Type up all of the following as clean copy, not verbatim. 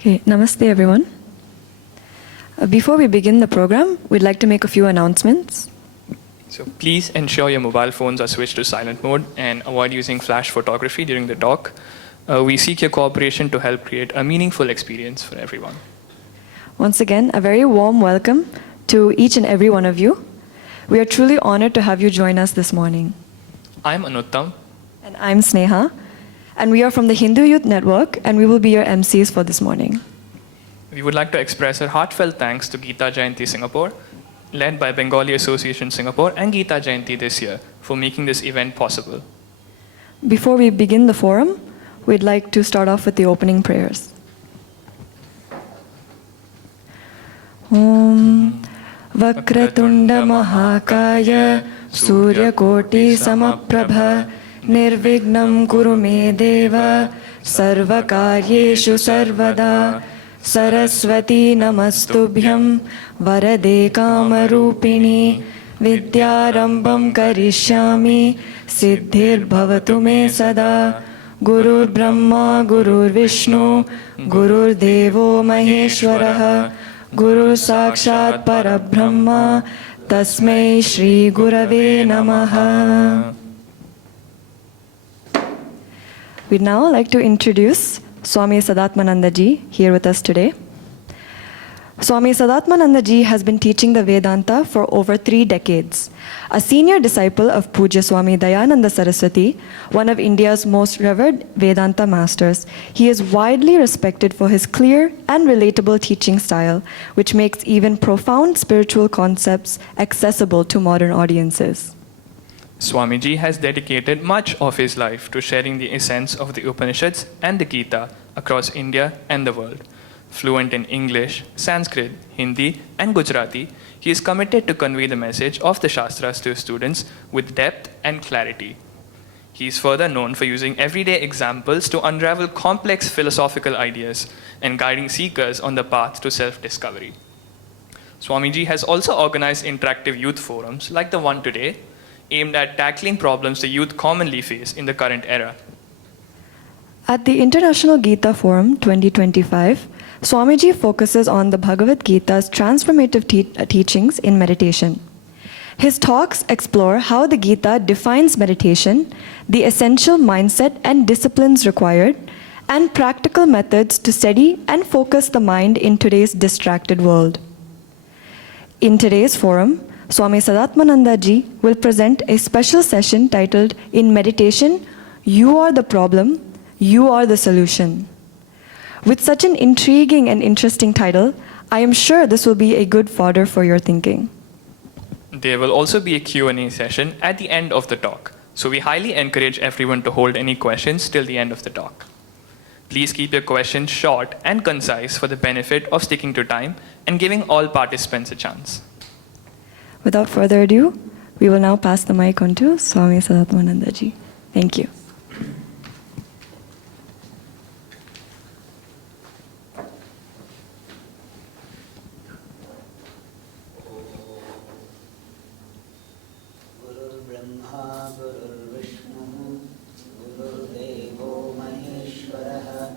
Okay, namaste everyone. Before we begin the program, we'd like to make a few announcements. So please ensure your mobile phones are switched to silent mode and avoid using flash photography during the talk. We seek your cooperation to help create a meaningful experience for everyone. Once again, a very warm welcome to each and every one of you. We are truly honored to have you join us this morning. I'm Anuttam. And I'm Sneha. And we are from the Hindu Youth Network, and we will be your MCs for this morning. We would like to express our heartfelt thanks to Gita Jayanti Singapore, led by Bengali Association Singapore and Gita Jayanti this year, for making this event possible. Before we begin the forum, we'd like to start off with the opening prayers. Om Vakratunda Mahakaya Surya Koti Samaprabha Nirvignam Kuru Me Deva Sarvakaryeshu Sarvada Saraswati Namastubhyam Varade Kamarupini Vidyarambam Karishyami Siddhir Bhavatu Me Sada Gurur Brahma Gurur Vishnu Gurur Devo Maheshwaraha Guru Sakshat Parabrahma Tasmai Shri Gurave Namaha. We'd now like to introduce Swami Sadatmananda ji here with us today. Swami Sadatmananda ji has been teaching the Vedanta for over 3 decades. A senior disciple of Puja Swami Dayananda Saraswati, one of India's most revered Vedanta masters, he is widely respected for his clear and relatable teaching style, which makes even profound spiritual concepts accessible to modern audiences. Swamiji has dedicated much of his life to sharing the essence of the Upanishads and the Gita across India and the world. Fluent in English, Sanskrit, Hindi, and Gujarati, he is committed to convey the message of the Shastras to students with depth and clarity. He is further known for using everyday examples to unravel complex philosophical ideas and guiding seekers on the path to self-discovery. Swamiji has also organized interactive youth forums like the one today, aimed at tackling problems the youth commonly face in the current era. At the International Gita Forum 2025, Swamiji focuses on the Bhagavad Gita's transformative teachings in meditation. His talks explore how the Gita defines meditation, the essential mindset and disciplines required, and practical methods to steady and focus the mind in today's distracted world. In today's forum, Swami Sadatmananda ji will present a special session titled, In Meditation, You Are the Problem, You Are the Solution. With such an intriguing and interesting title, I am sure this will be a good fodder for your thinking. There will also be a Q&A session at the end of the talk, so we highly encourage everyone to hold any questions till the end of the talk. Please keep your questions short and concise for the benefit of sticking to time and giving all participants a chance. Without further ado, we will now pass the mic on to Swami Sadatmananda ji. Thank you. Guru Brahma Guru Vishnu Guru Devo Maheshwaraha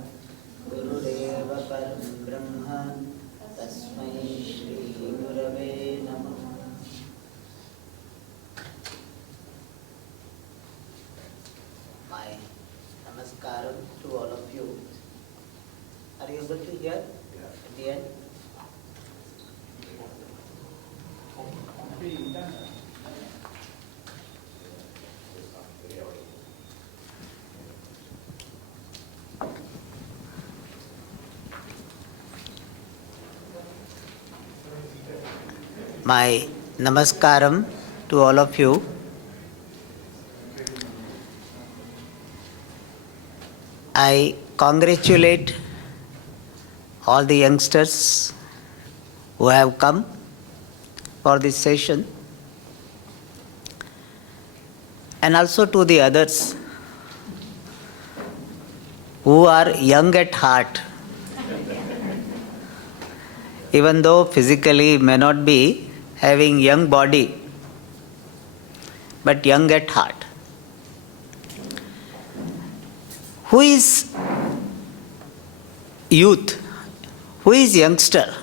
Guru Deva Param Brahma Tasmai Shri Gurave Namaha. My namaskaram to all of you. Are you able to hear at the end? My namaskaram to all of you. I congratulate all the youngsters who have come for this session, and also to the others who are young at heart, even though physically may not be having young body, but young at heart. Who is youth Who is youngster?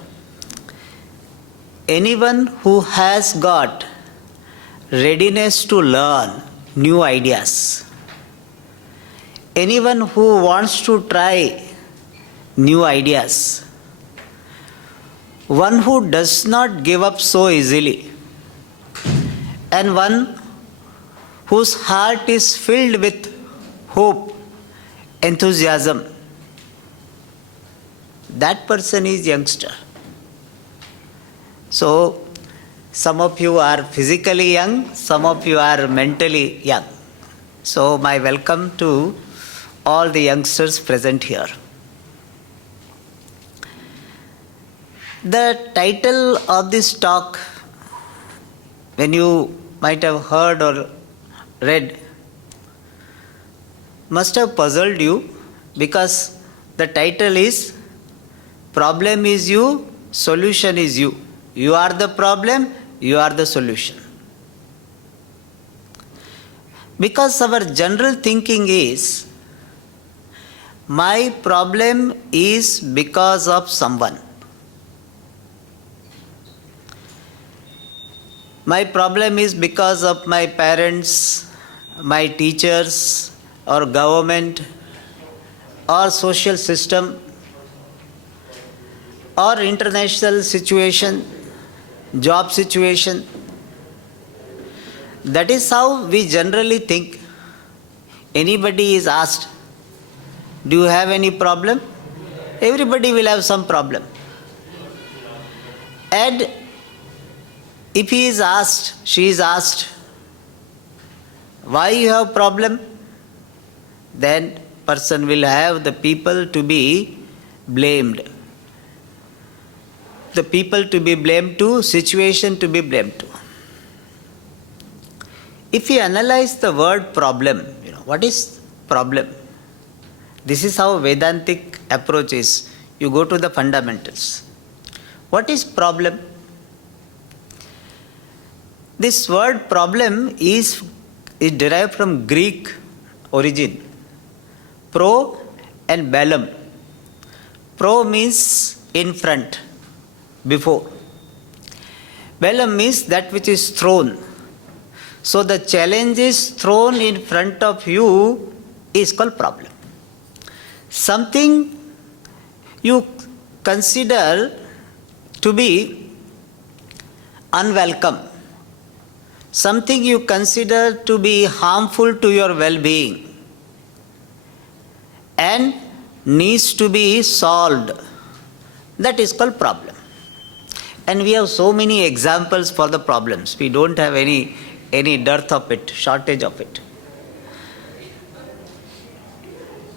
Anyone who has got readiness to learn new ideas. Anyone who wants to try new ideas. One who does not give up so easily. And one whose heart is filled with hope, enthusiasm. That person is youngster. So, some of you are physically young, some of you are mentally young. So, my welcome to all the youngsters present here. The title of this talk, when you might have heard or read, must have puzzled you, because the title is Problem is you, solution is you. You are the problem, you are the solution. Because our general thinking is, my problem is because of someone. My problem is because of my parents, my teachers, or government, or social system, or international situation, job situation. That is how we generally think. Anybody is asked, do you have any problem? Everybody will have some problem. And if he is asked, she is asked, why you have problem? Then person will have the people to be blamed. The people to be blamed to, situation to be blamed to. If you analyze the word problem, what is problem? This is how Vedantic approach is. You go to the fundamentals. What is problem? This word problem is derived from Greek origin. Pro and bellum. Pro means in front, before. Bellum means that which is thrown. So the challenge is thrown in front of you is called problem. Something you consider to be unwelcome. Something you consider to be harmful to your well-being and needs to be solved. That is called problem. And we have so many examples for the problems. We don't have any dearth of it, shortage of it.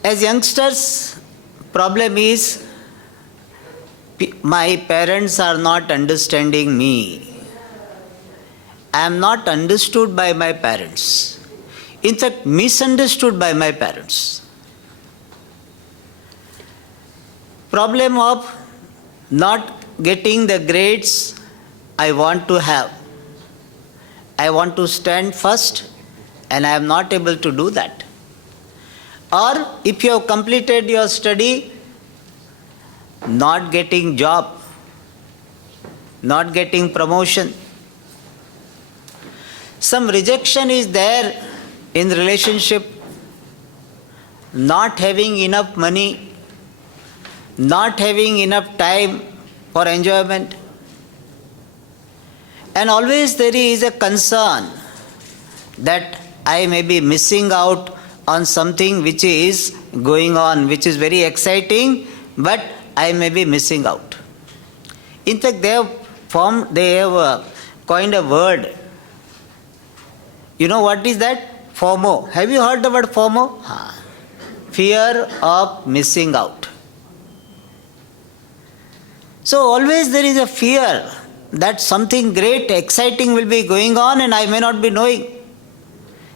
As youngsters, problem is my parents are not understanding me. I am not understood by my parents. In fact, misunderstood by my parents. Problem of not getting the grades I want to have. I want to stand first and I am not able to do that. Or if you have completed your study, not getting job, not getting promotion. Some rejection is there in relationship, not having enough money, not having enough time for enjoyment. And always there is a concern that I may be missing out on something which is going on, which is very exciting, but I may be missing out. In fact, they have coined a word. You know what is that? FOMO. Have you heard the word FOMO? Fear of missing out. So always there is a fear that something great, exciting will be going on and I may not be knowing.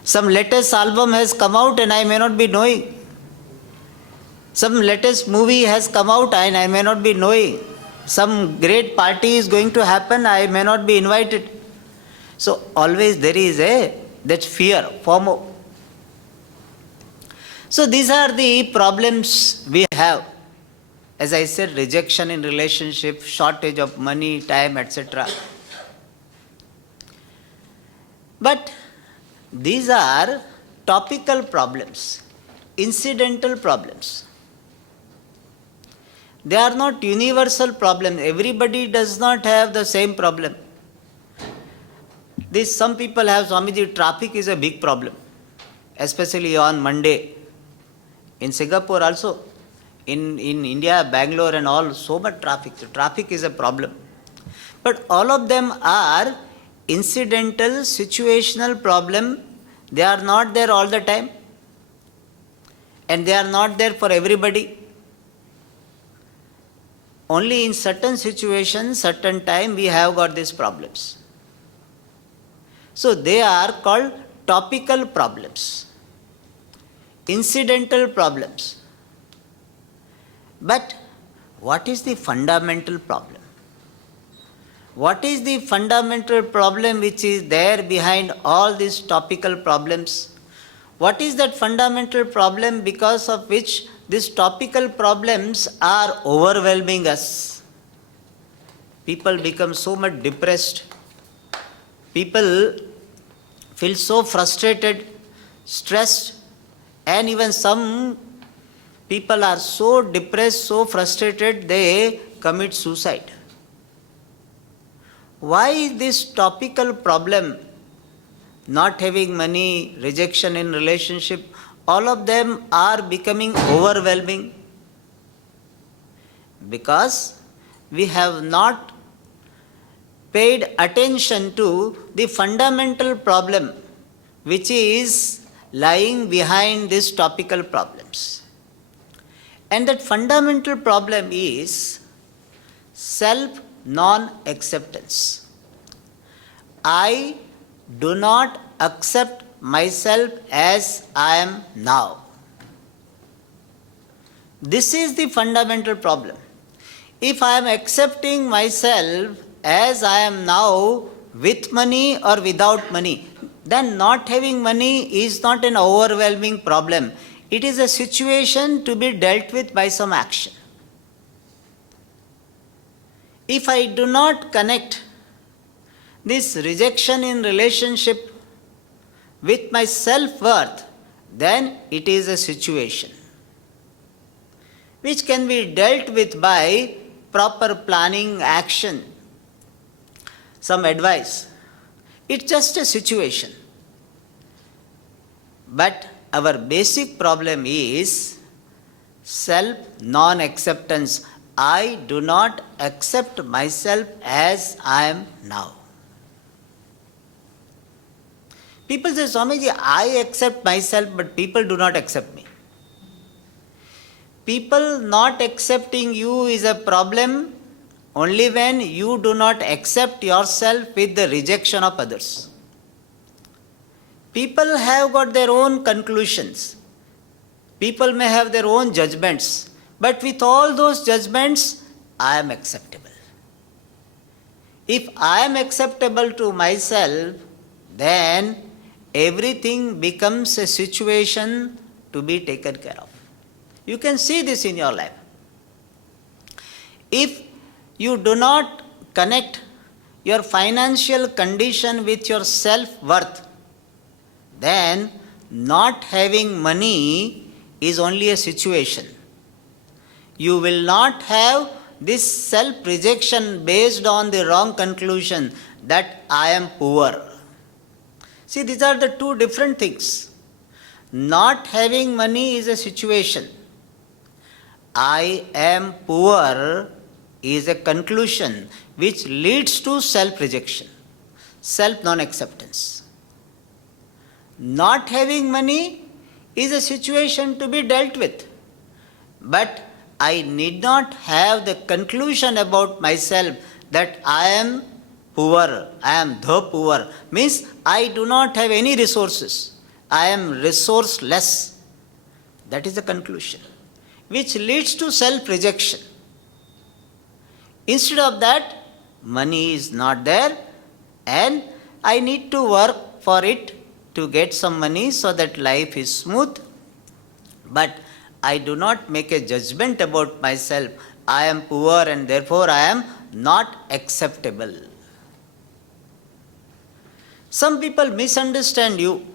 Some latest album has come out and I may not be knowing. Some latest movie has come out and I may not be knowing. Some great party is going to happen, I may not be invited. So always there is that fear, FOMO. So these are the problems we have. As I said, rejection in relationship, shortage of money, time, etc. But these are topical problems, incidental problems. They are not universal problems. Everybody does not have the same problem. Some people have, Swamiji, traffic is a big problem, especially on Monday. In Singapore also, in India, Bangalore and all, so much traffic. So traffic is a problem. But all of them are incidental, situational problem. They are not there all the time. And they are not there for everybody. Only in certain situations, certain time, we have got these problems. So they are called topical problems, incidental problems. But what is the fundamental problem? What is the fundamental problem which is there behind all these topical problems? What is that fundamental problem because of which these topical problems are overwhelming us? People become so much depressed. People feel so frustrated, stressed, and even some people are so depressed, so frustrated, they commit suicide. Why this topical problem? Not having money, rejection in relationship, all of them are becoming overwhelming because we have not paid attention to the fundamental problem which is lying behind these topical problems. And that fundamental problem is self non-acceptance. I do not accept myself as I am now. This is the fundamental problem. If I am accepting myself as I am now, with money or without money, then not having money is not an overwhelming problem. It is a situation to be dealt with by some action. If I do not connect this rejection in relationship with my self-worth, then it is a situation which can be dealt with by proper planning, action, some advice. It's just a situation. But our basic problem is self non-acceptance. I do not accept myself as I am now. People say, Swamiji, I accept myself, but people do not accept me. People not accepting you is a problem only when you do not accept yourself with the rejection of others. People have got their own conclusions. People may have their own judgments. But with all those judgments, I am acceptable. If I am acceptable to myself, then everything becomes a situation to be taken care of. You can see this in your life. If you do not connect your financial condition with your self-worth, then not having money is only a situation. You will not have this self-rejection based on the wrong conclusion that I am poor. See, these are the two different things. Not having money is a situation. I am poor is a conclusion which leads to self-rejection, self-non-acceptance. Not having money is a situation to be dealt with. But I need not have the conclusion about myself that I am poor, I am the poor. Means I do not have any resources. I am resourceless. That is the conclusion, which leads to self-rejection. Instead of that, money is not there and I need to work for it to get some money so that life is smooth. But I do not make a judgment about myself. I am poor and therefore I am not acceptable. Some people misunderstand you,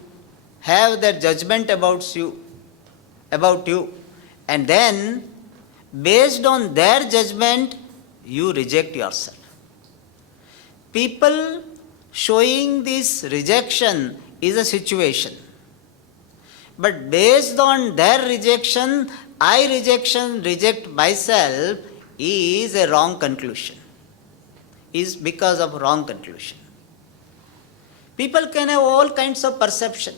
have their judgment about you, and then based on their judgment, you reject yourself. People showing this rejection is a situation. But based on their rejection, reject myself is a wrong conclusion. Is because of wrong conclusion. People can have all kinds of perception.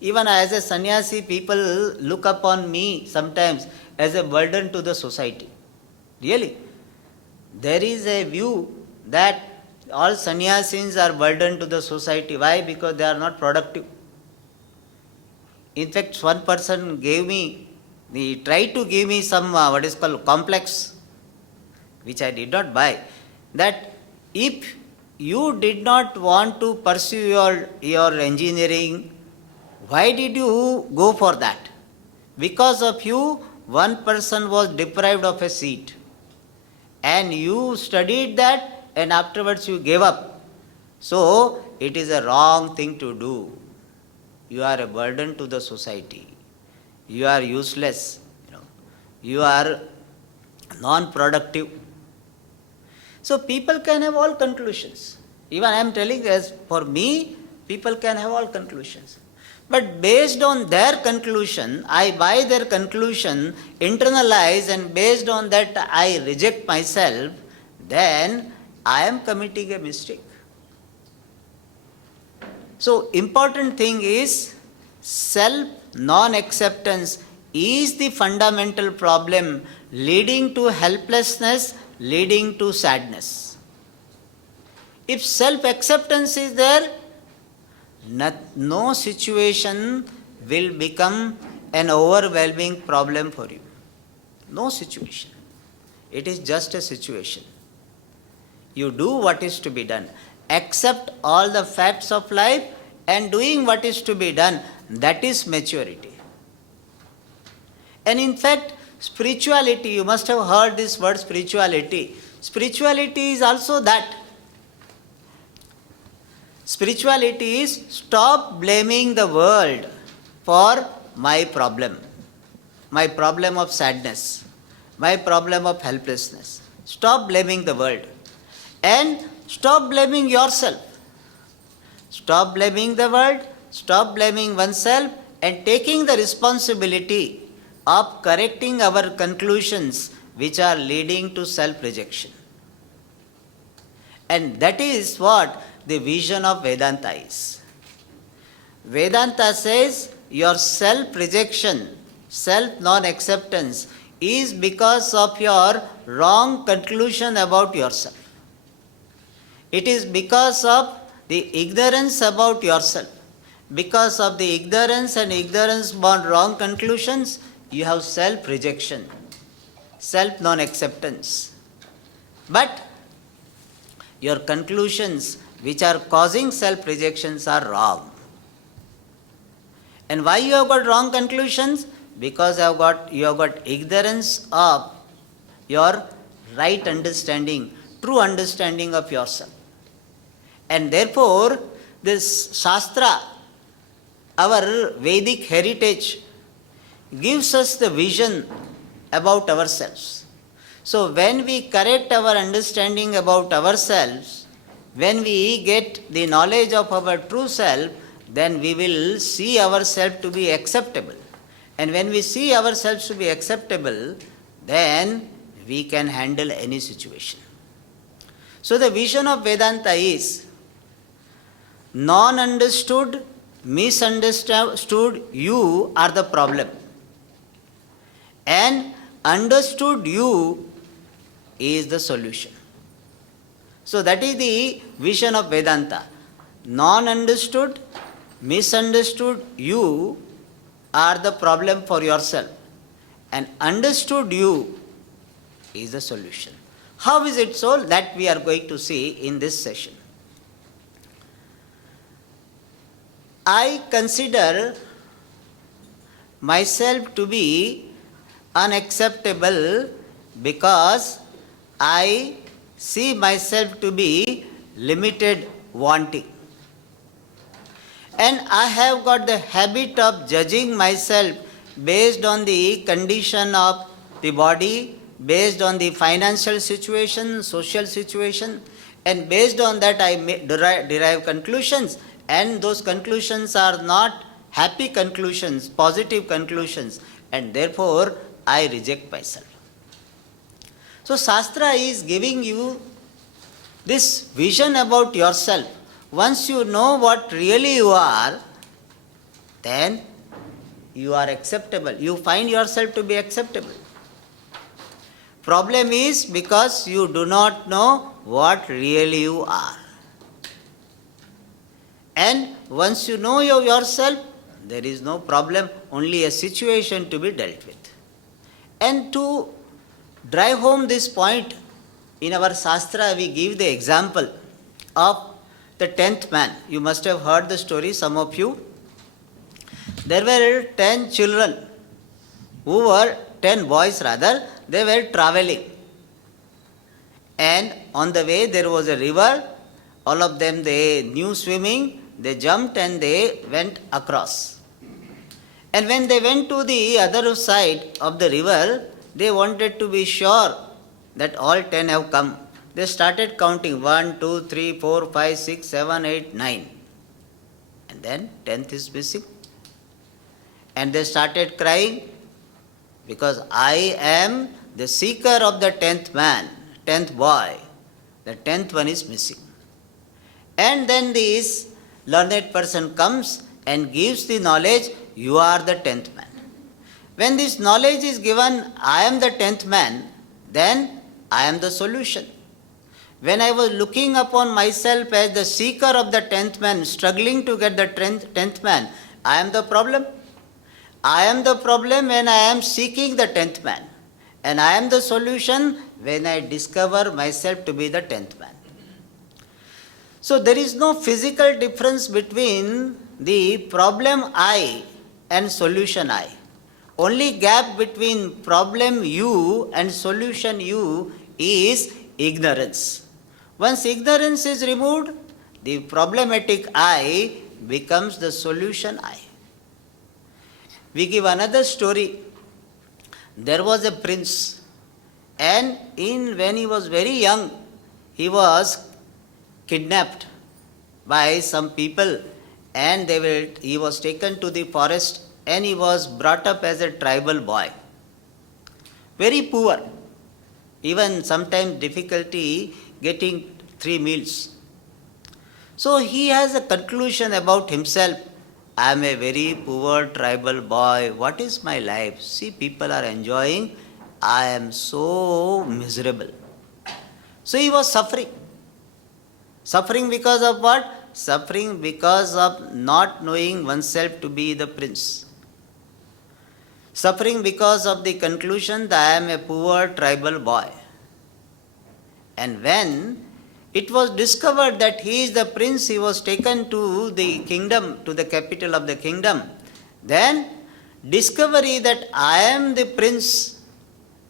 Even as a sannyasi, people look upon me sometimes as a burden to the society. Really. There is a view that all sannyasins are burden to the society. Why? Because they are not productive. In fact, one person he tried to give me some what is called complex, which I did not buy, that if you did not want to pursue your engineering, why did you go for that? Because of you, one person was deprived of a seat. And you studied that and afterwards you gave up. So, it is a wrong thing to do. You are a burden to the society. You are useless. You are non-productive. So people can have all conclusions. Even I am telling as for me, people can have all conclusions. But based on their conclusion, I buy their conclusion, internalize, and based on that I reject myself, then I am committing a mistake. So important thing is self non-acceptance is the fundamental problem leading to helplessness, leading to sadness. If self-acceptance is there, no situation will become an overwhelming problem for you. No situation. It is just a situation. You do what is to be done. Accept all the facts of life and doing what is to be done. That is maturity. And in fact, spirituality, you must have heard this word spirituality. Spirituality is also that. Spirituality is stop blaming the world for my problem of sadness, my problem of helplessness. Stop blaming the world and stop blaming yourself. Stop blaming the world, stop blaming oneself and taking the responsibility of correcting our conclusions which are leading to self-rejection. And that is what the vision of Vedanta is. Vedanta says your self-rejection, self-non-acceptance is because of your wrong conclusion about yourself. It is because of the ignorance about yourself. Because of the ignorance and ignorance-born wrong conclusions, you have self-rejection, self-non-acceptance. But your conclusions which are causing self-rejections are wrong. And why you have got wrong conclusions? Because you have got ignorance of your right understanding, true understanding of yourself. And therefore, this Shastra, our Vedic heritage, gives us the vision about ourselves. So when we correct our understanding about ourselves, when we get the knowledge of our true self, then we will see ourselves to be acceptable. And when we see ourselves to be acceptable, then we can handle any situation. So the vision of Vedanta is non-understood, misunderstood you are the problem. And understood you is the solution. So that is the vision of Vedanta. Non-understood, misunderstood you are the problem for yourself. And understood you is the solution. How is it so? That we are going to see in this session. I consider myself to be unacceptable because I see myself to be limited, wanting. And I have got the habit of judging myself based on the condition of the body, based on the financial situation, social situation, and based on that I may derive conclusions, and those conclusions are not happy conclusions, positive conclusions, and therefore I reject myself. So Shastra is giving you this vision about yourself. Once you know what really you are, then you are acceptable. You find yourself to be acceptable. Problem is because you do not know what really you are. And once you know yourself, there is no problem, only a situation to be dealt with. And to drive home this point, in our Shastra we give the example of the 10th man. You must have heard the story, some of you. There were 10 children who were 10 boys rather, they were traveling. And on the way there was a river, all of them they knew swimming, they jumped and they went across. And when they went to the other side of the river, they wanted to be sure that all 10 have come. They started counting 1, 2, 3, 4, 5, 6, 7, 8, 9. And then 10th is missing. And they started crying because I am the seeker of the 10th man, 10th boy. The 10th one is missing. And then this learned person comes and gives the knowledge, you are the 10th man. When this knowledge is given, I am the 10th man, then I am the solution. When I was looking upon myself as the seeker of the 10th man, struggling to get the 10th man, I am the problem. I am the problem when I am seeking the 10th man. And I am the solution when I discover myself to be the 10th man. So there is no physical difference between the problem I and solution I. Only gap between problem you and solution you is ignorance. Once ignorance is removed, the problematic I becomes the solution I. We give another story. There was a prince, and when he was very young, he was kidnapped by some people, and he was taken to the forest, and he was brought up as a tribal boy. Very poor, even sometimes difficulty getting 3 meals. So he has a conclusion about himself. I am a very poor tribal boy. What is my life? See, people are enjoying. I am so miserable. So he was suffering. Suffering because of what? Suffering because of not knowing oneself to be the prince. Suffering because of the conclusion that I am a poor tribal boy. And when it was discovered that he is the prince, he was taken to the kingdom, to the capital of the kingdom. Then discovery that I am the prince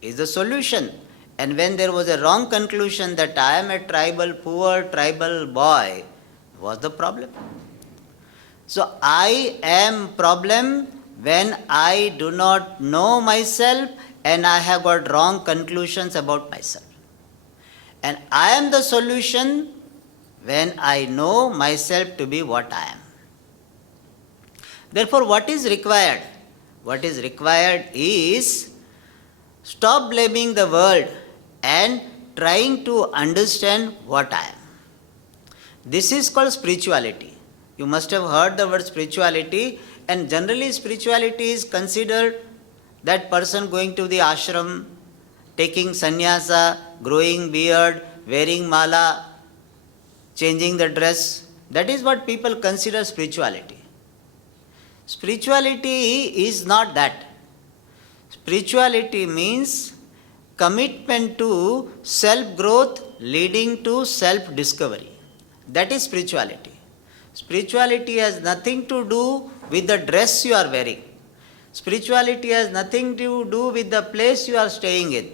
is the solution. And when there was a wrong conclusion that I am a poor tribal boy, was the problem. So I am problem when I do not know myself and I have got wrong conclusions about myself. And I am the solution when I know myself to be what I am. Therefore, what is required? What is required is stop blaming the world and trying to understand what I am. This is called spirituality. You must have heard the word spirituality, and generally spirituality is considered that person going to the ashram, taking sannyasa, growing beard, wearing mala, changing the dress. That is what people consider spirituality. Spirituality is not that. Spirituality means commitment to self-growth leading to self-discovery. That is spirituality. Spirituality has nothing to do with the dress you are wearing. Spirituality has nothing to do with the place you are staying in.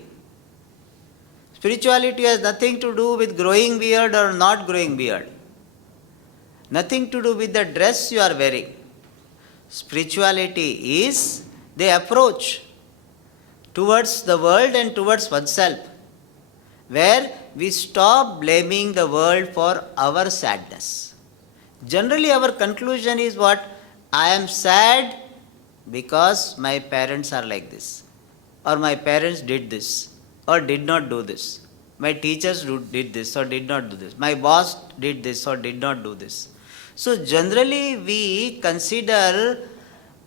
Spirituality has nothing to do with growing beard or not growing beard. Nothing to do with the dress you are wearing. Spirituality is the approach towards the world and towards oneself, where we stop blaming the world for our sadness. Generally, our conclusion is what? I am sad because my parents are like this, or my parents did this, or did not do this. My teachers did this or did not do this. My boss did this or did not do this. So generally we consider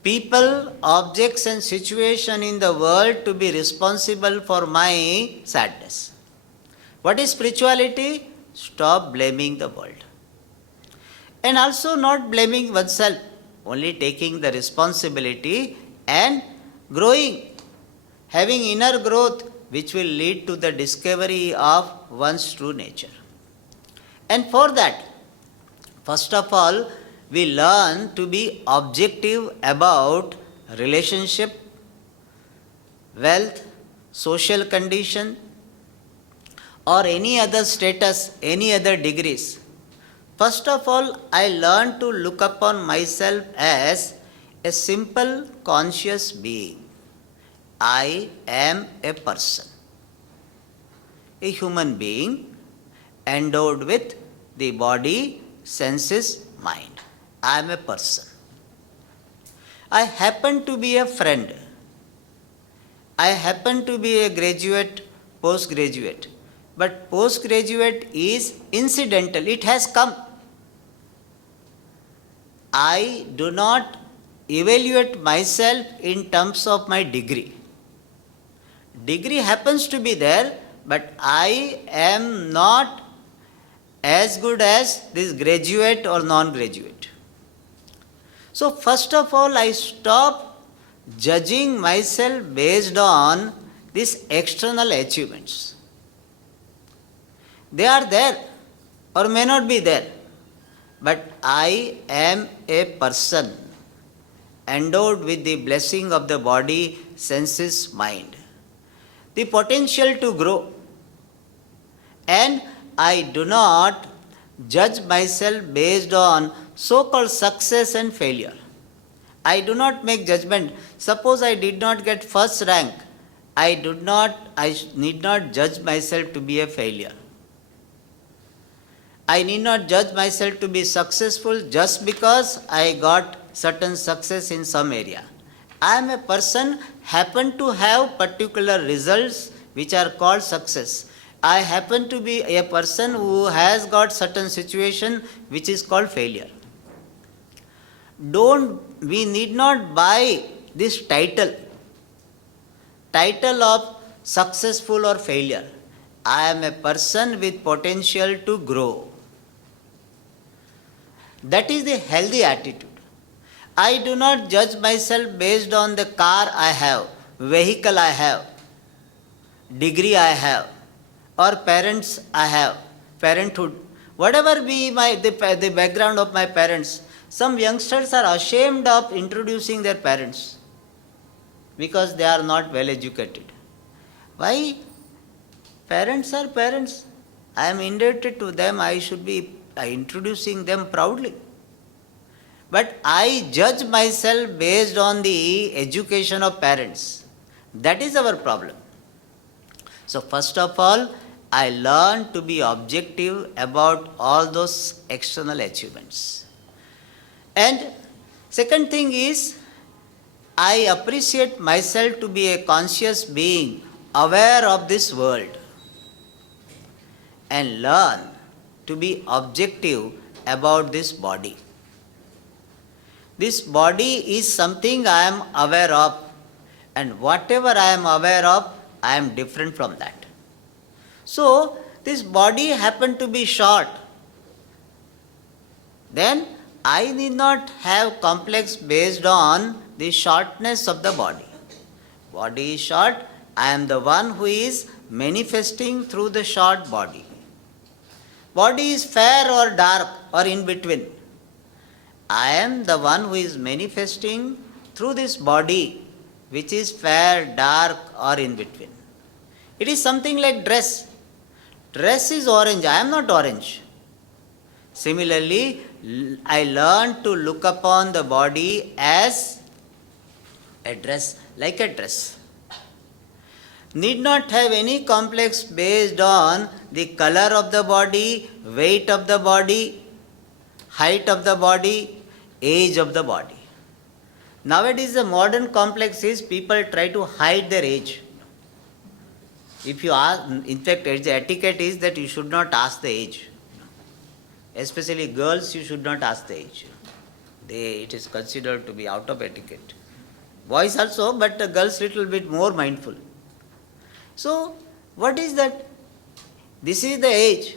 people, objects and situation in the world to be responsible for my sadness. What is spirituality? Stop blaming the world. And also not blaming oneself, only taking the responsibility and growing, having inner growth which will lead to the discovery of one's true nature. And for that, first of all, we learn to be objective about relationship, wealth, social condition, or any other status, any other degrees. First of all, I learn to look upon myself as a simple conscious being. I am a person, a human being endowed with the body, senses, mind. I am a person. I happen to be a friend. I happen to be a graduate, postgraduate. But postgraduate is incidental, it has come. I do not evaluate myself in terms of my degree. Degree happens to be there, but I am not as good as this graduate or non-graduate. So first of all, I stop judging myself based on these external achievements. They are there or may not be there, but I am a person endowed with the blessing of the body, senses, mind, the potential to grow. And I do not judge myself based on so-called success and failure. I do not make judgment. Suppose I did not get first rank, I need not judge myself to be a failure. I need not judge myself to be successful just because I got certain success in some area. I am a person, happen to have particular results which are called success. I happen to be a person who has got certain situation which is called failure. We need not buy this title of successful or failure. I am a person with potential to grow. That is the healthy attitude. I do not judge myself based on the car I have, vehicle I have, degree I have, or parents I have, parenthood. Whatever be the background of my parents, some youngsters are ashamed of introducing their parents because they are not well educated. Why? Parents are parents. I am indebted to them. I should be introducing them proudly. But I judge myself based on the education of parents. That is our problem. So first of all, I learn to be objective about all those external achievements. And second thing is, I appreciate myself to be a conscious being, aware of this world, and learn to be objective about this body. This body is something I am aware of, and whatever I am aware of, I am different from that. So, this body happened to be short. Then, I need not have complex based on the shortness of the body. Body is short, I am the one who is manifesting through the short body. Body is fair or dark or in between. I am the one who is manifesting through this body, which is fair, dark, or in between. It is something like dress. Dress is orange. I am not orange. Similarly, I learned to look upon the body as a dress, like a dress. Need not have any complex based on the color of the body, weight of the body, height of the body, age of the body. Nowadays, the modern complex is people try to hide their age. If you ask, in fact, the etiquette is that you should not ask the age. Especially girls, you should not ask the age. It is considered to be out of etiquette. Boys also, but the girls little bit more mindful. So, what is that? This is the age.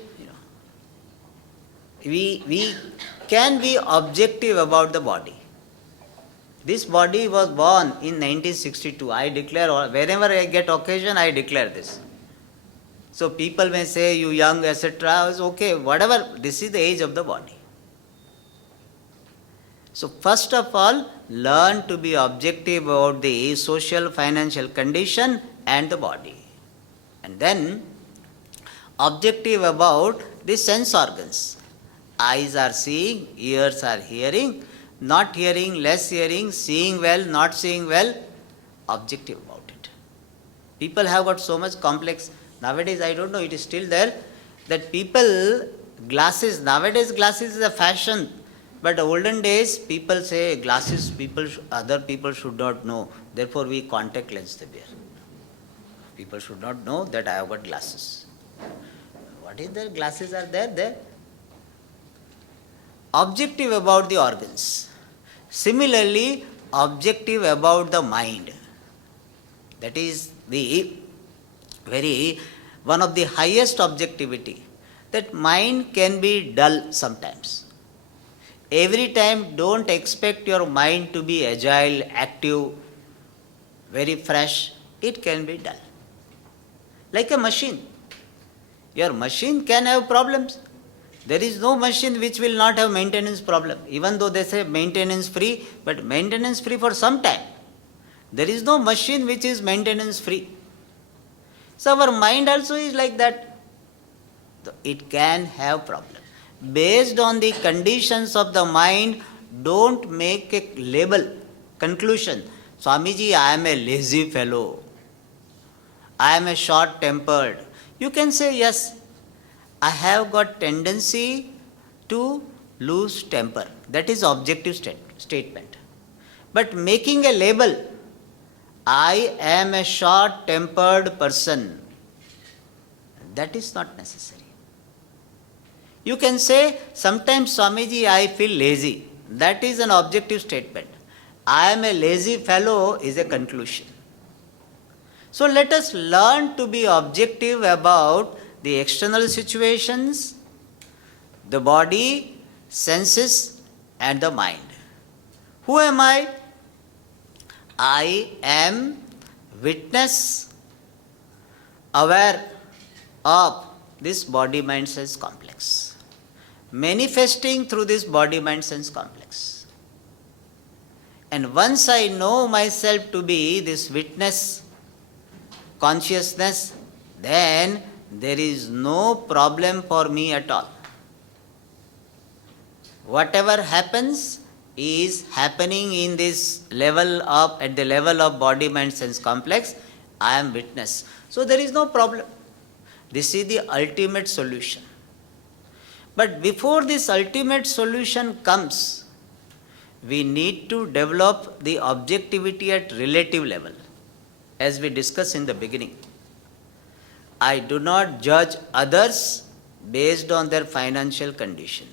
We can be objective about the body. This body was born in 1962. I declare, whenever I get occasion, I declare this. So people may say, you young, etc. It's okay, whatever. This is the age of the body. So first of all, learn to be objective about the social, financial condition and the body. And then, objective about the sense organs. Eyes are seeing, ears are hearing, not hearing, less hearing, seeing well, not seeing well, objective about it. People have got so much complex. Nowadays, I don't know, it is still there, that people, glasses, nowadays glasses is a fashion, but olden days, people say glasses, other people should not know, therefore we contact lens they wear. People should not know that I have got glasses. What is there? Glasses are there. Objective about the organs. Similarly, objective about the mind. That is the one of the highest objectivity. That mind can be dull sometimes. Every time don't expect your mind to be agile, active, very fresh. It can be dull. Like a machine. Your machine can have problems. There is no machine which will not have maintenance problem. Even though they say maintenance free, but maintenance free for some time. There is no machine which is maintenance free. So our mind also is like that. It can have problem. Based on the conditions of the mind, don't make a label, conclusion. Swamiji, I am a lazy fellow. I am a short-tempered. You can say, yes, I have got tendency to lose temper. That is objective statement. But making a label, I am a short-tempered person, that is not necessary. You can say, sometimes Swamiji, I feel lazy. That is an objective statement. I am a lazy fellow is a conclusion. So let us learn to be objective about the external situations, the body, senses, and the mind. Who am I? I am witness, aware of this body-mind sense complex, manifesting through this body-mind sense complex. And once I know myself to be this witness, consciousness, then there is no problem for me at all. Whatever happens is happening in this level of, at the level of body, mind, sense complex, I am witness. So there is no problem. This is the ultimate solution. But before this ultimate solution comes, we need to develop the objectivity at relative level, as we discussed in the beginning. I do not judge others based on their financial condition.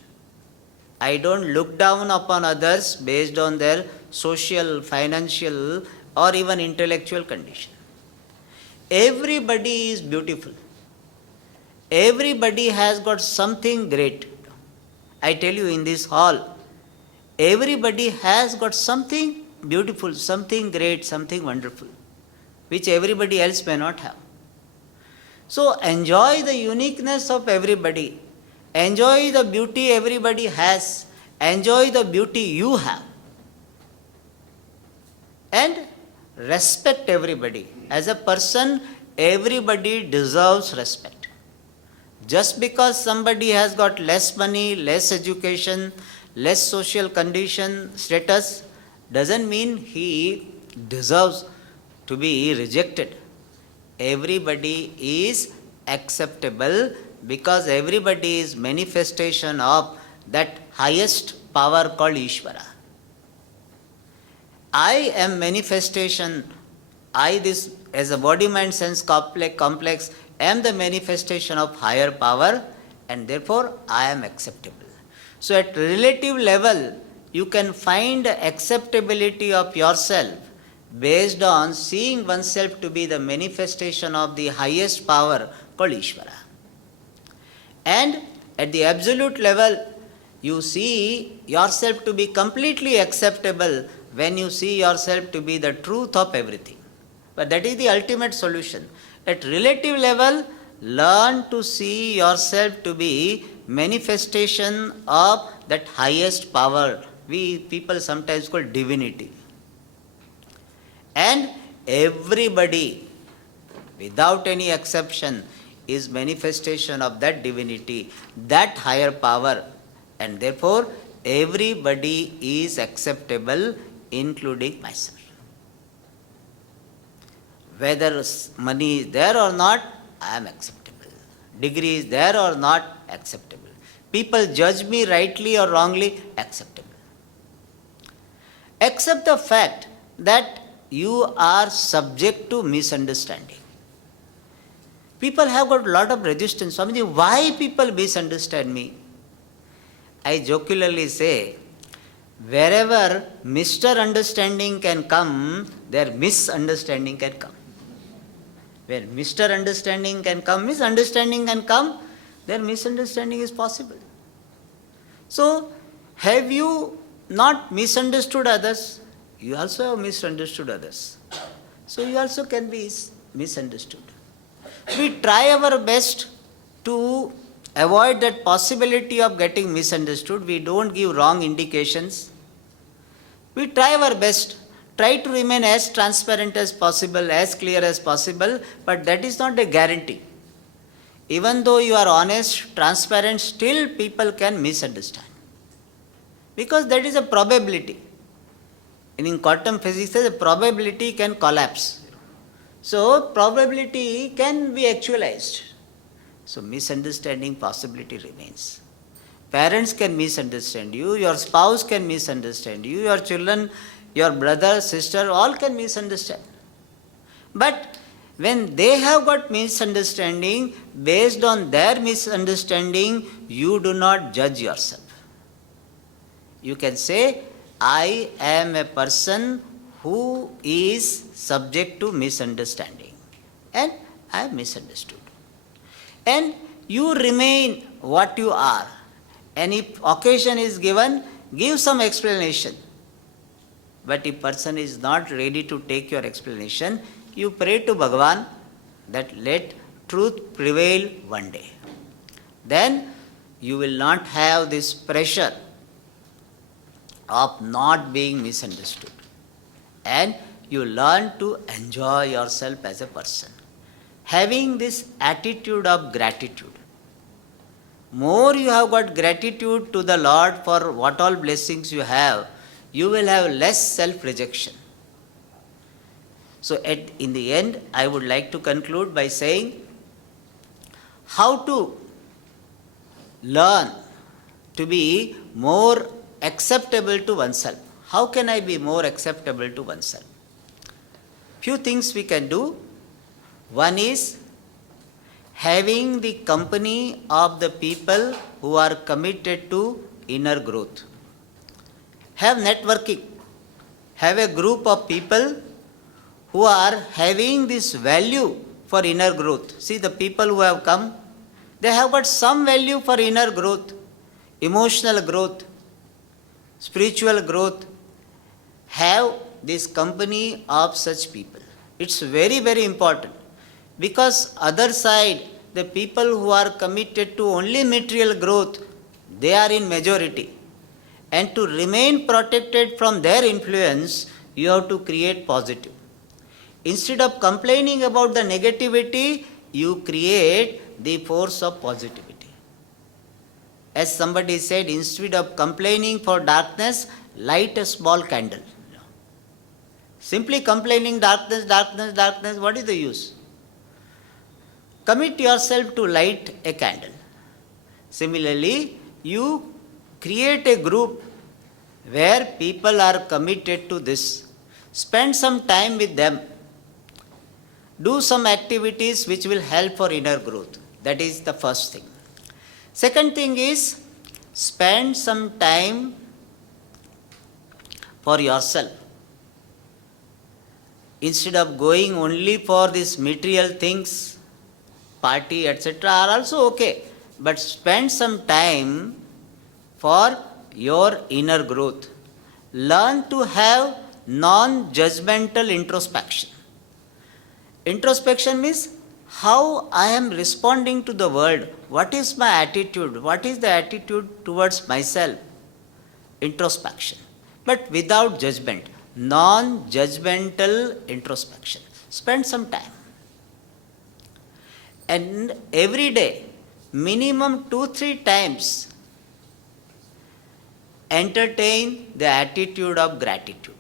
I don't look down upon others based on their social, financial, or even intellectual condition. Everybody is beautiful. Everybody has got something great. I tell you, in this hall, everybody has got something beautiful, something great, something wonderful, which everybody else may not have. So enjoy the uniqueness of everybody. Enjoy the beauty everybody has. Enjoy the beauty you have. and respect everybody. As a person, everybody deserves respect. Just because somebody has got less money, less education, less social condition, status, doesn't mean he deserves to be rejected. Everybody is acceptable because everybody is manifestation of that highest power called Ishvara. I am manifestation, this as a body, mind, sense complex am the manifestation of higher power, and therefore I am acceptable. So at relative level, you can find acceptability of yourself based on seeing oneself to be the manifestation of the highest power called Ishvara. And at the absolute level, you see yourself to be completely acceptable when you see yourself to be the truth of everything. But that is the ultimate solution. At relative level, learn to see yourself to be manifestation of that highest power. We people sometimes call divinity. And everybody, without any exception, is manifestation of that divinity, that higher power, and therefore everybody is acceptable, including myself. Whether money is there or not, I am acceptable. Degree is there or not, acceptable. People judge me rightly or wrongly, acceptable. Accept the fact that you are subject to misunderstanding. People have got a lot of resistance. Swamiji, why people misunderstand me? I jocularly say, wherever Mr. Understanding can come, there misunderstanding can come. Where Mr. Understanding can come, misunderstanding can come, there misunderstanding is possible. So, have you not misunderstood others? You also have misunderstood others. So, you also can be misunderstood. We try our best to avoid that possibility of getting misunderstood. We don't give wrong indications. We try our best. Try to remain as transparent as possible, as clear as possible, but that is not a guarantee. Even though you are honest, transparent, still people can misunderstand. Because that is a probability. In quantum physics, the probability can collapse. So, probability can be actualized. So, misunderstanding possibility remains. Parents can misunderstand you, your spouse can misunderstand you, your children, your brother, sister, all can misunderstand. But when they have got misunderstanding, based on their misunderstanding, you do not judge yourself. You can say, I am a person who is subject to misunderstanding, and I am misunderstood. And you remain what you are. And if occasion is given, give some explanation. But if person is not ready to take your explanation, you pray to Bhagavan that let truth prevail one day. Then you will not have this pressure of not being misunderstood. And you learn to enjoy yourself as a person. Having this attitude of gratitude. More you have got gratitude to the Lord for what all blessings you have, you will have less self-rejection. So in the end, I would like to conclude by saying how to learn to be more acceptable to oneself. How can I be more acceptable to oneself? Few things we can do. One is having the company of the people who are committed to inner growth. Have networking. Have a group of people who are having this value for inner growth. See, the people who have come, they have got some value for inner growth, emotional growth, spiritual growth. Have this company of such people. It's very, very important. Because other side, the people who are committed to only material growth, they are in majority. And to remain protected from their influence, you have to create positive. Instead of complaining about the negativity, you create the force of positivity. As somebody said, instead of complaining for darkness, light a small candle. Simply complaining darkness, darkness, darkness, what is the use? Commit yourself to light a candle. Similarly, you create a group where people are committed to this. Spend some time with them. Do some activities which will help for inner growth. That is the first thing. Second thing is, spend some time for yourself. Instead of going only for these material things, party, etc. are also okay. But spend some time for your inner growth. Learn to have non-judgmental introspection. Introspection means how I am responding to the world. What is my attitude? What is the attitude towards myself? Introspection. But without judgment. Non-judgmental introspection. Spend some time. And every day, minimum 2-3 times, entertain the attitude of gratitude.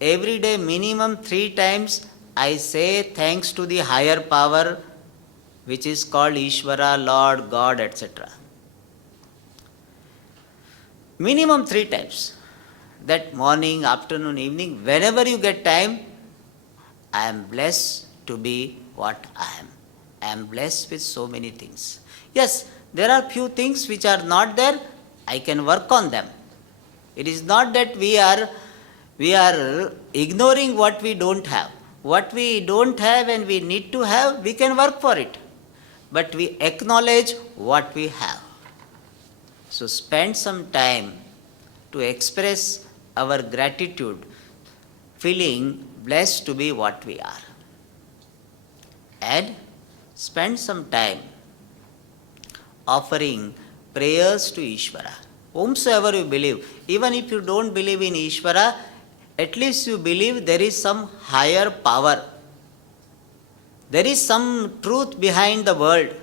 Every day, minimum 3 times, I say thanks to the higher power, which is called Ishvara, Lord, God, etc. Minimum 3 times. That morning, afternoon, evening, whenever you get time, I am blessed to be what I am. I am blessed with so many things. Yes, there are few things which are not there, I can work on them. It is not that we are ignoring what we don't have. What we don't have and we need to have, we can work for it. But we acknowledge what we have. So spend some time to express our gratitude, feeling blessed to be what we are. And spend some time offering prayers to Ishvara. Whomsoever you believe, even if you don't believe in Ishvara, at least you believe there is some higher power. There is some truth behind the world,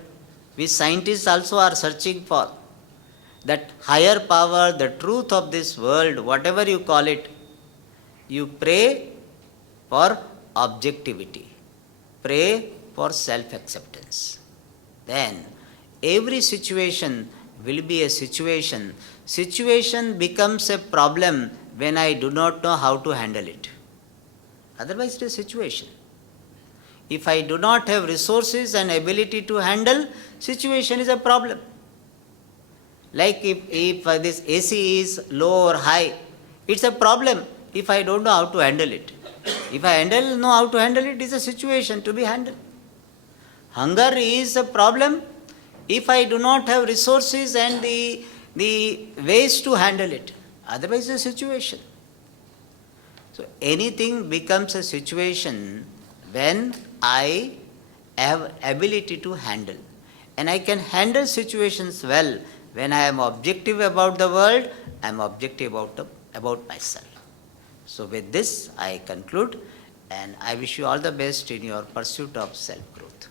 which scientists also are searching for. That higher power, the truth of this world, whatever you call it, you pray for objectivity. Pray for self-acceptance. Then every situation will be a situation. Situation becomes a problem when I do not know how to handle it. Otherwise, it is a situation. If I do not have resources and ability to handle, situation is a problem. Like if this AC is low or high, it's a problem if I don't know how to handle it. If I know how to handle it, it's a situation to be handled. Hunger is a problem if I do not have resources and the ways to handle it. Otherwise, it's a situation. So anything becomes a situation when I have ability to handle. And I can handle situations well when I am objective about the world, I am objective about myself. So with this, I conclude, and I wish you all the best in your pursuit of self-growth.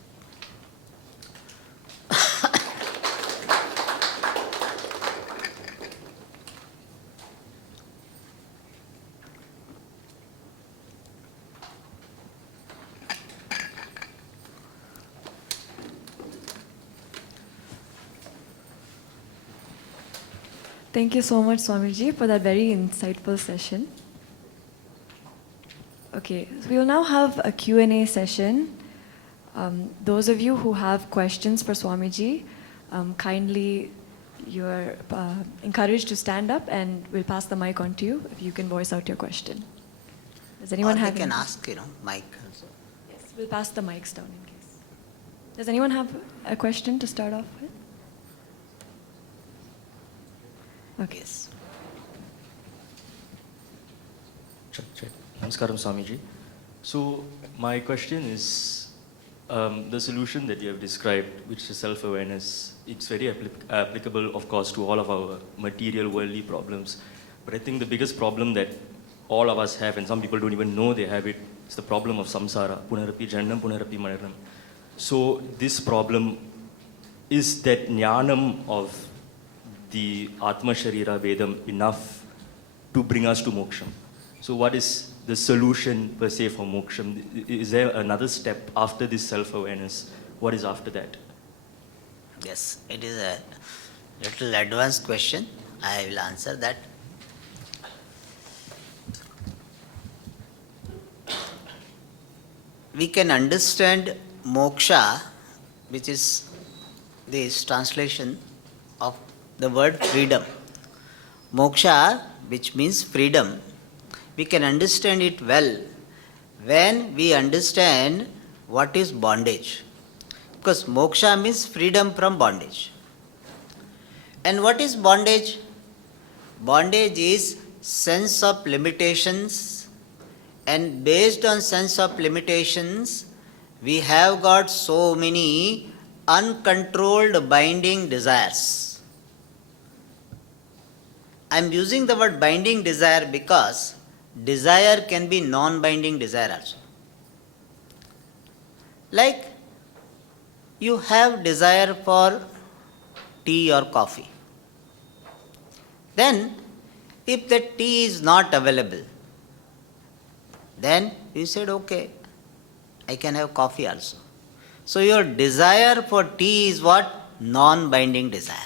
Thank you so much, Swamiji, for that very insightful session. Okay, so we will now have a Q&A session. Those of you who have questions for Swamiji, kindly you're encouraged to stand up and we'll pass the mic on to you if you can voice out your question. Does anyone have can any? ask, mic also. Yes, we'll pass the mics down in case. Does anyone have a question to start off with? Okay. Yes. Check. Namaskaram, Swamiji. So my question is, the solution that you have described, which is self-awareness, it's very applicable, of course, to all of our material, worldly problems. But I think the biggest problem that all of us have, and some people don't even know they have it. It's the problem of samsara, punarapi janam, punarapi maranam. So this problem is that jnanam of the Atma Sharira Vedam enough to bring us to moksha? So what is the solution per se for moksha? Is there another step after this self-awareness? What is after that? Yes, it is a little advanced question. I will answer that. We can understand moksha, which is this translation of the word freedom. Moksha, which means freedom, we can understand it well when we understand what is bondage. Because moksha means freedom from bondage. And what is bondage? Bondage is sense of limitations, and based on sense of limitations, we have got so many uncontrolled binding desires. I am using the word binding desire because desire can be non-binding desire also. Like you have desire for tea or coffee. Then if the tea is not available, then you said, okay, I can have coffee also. So your desire for tea is what? Non-binding desire.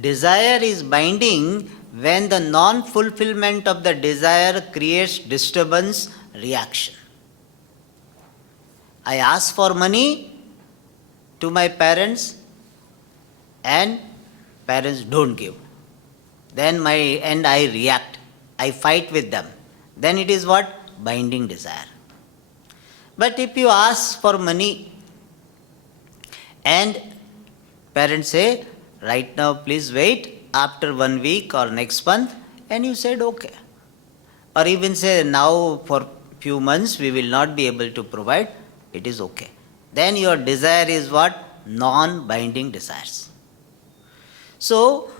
Desire is binding when the non-fulfillment of the desire creates disturbance, reaction. I ask for money to my parents and parents don't give. Then I react. I fight with them. Then it is what? Binding desire. But if you ask for money and parents say, right now please wait, after 1 week or next month, and you said okay. Or even say now for few months we will not be able to provide, it is okay. Then your desire is what? Non-binding desires. So,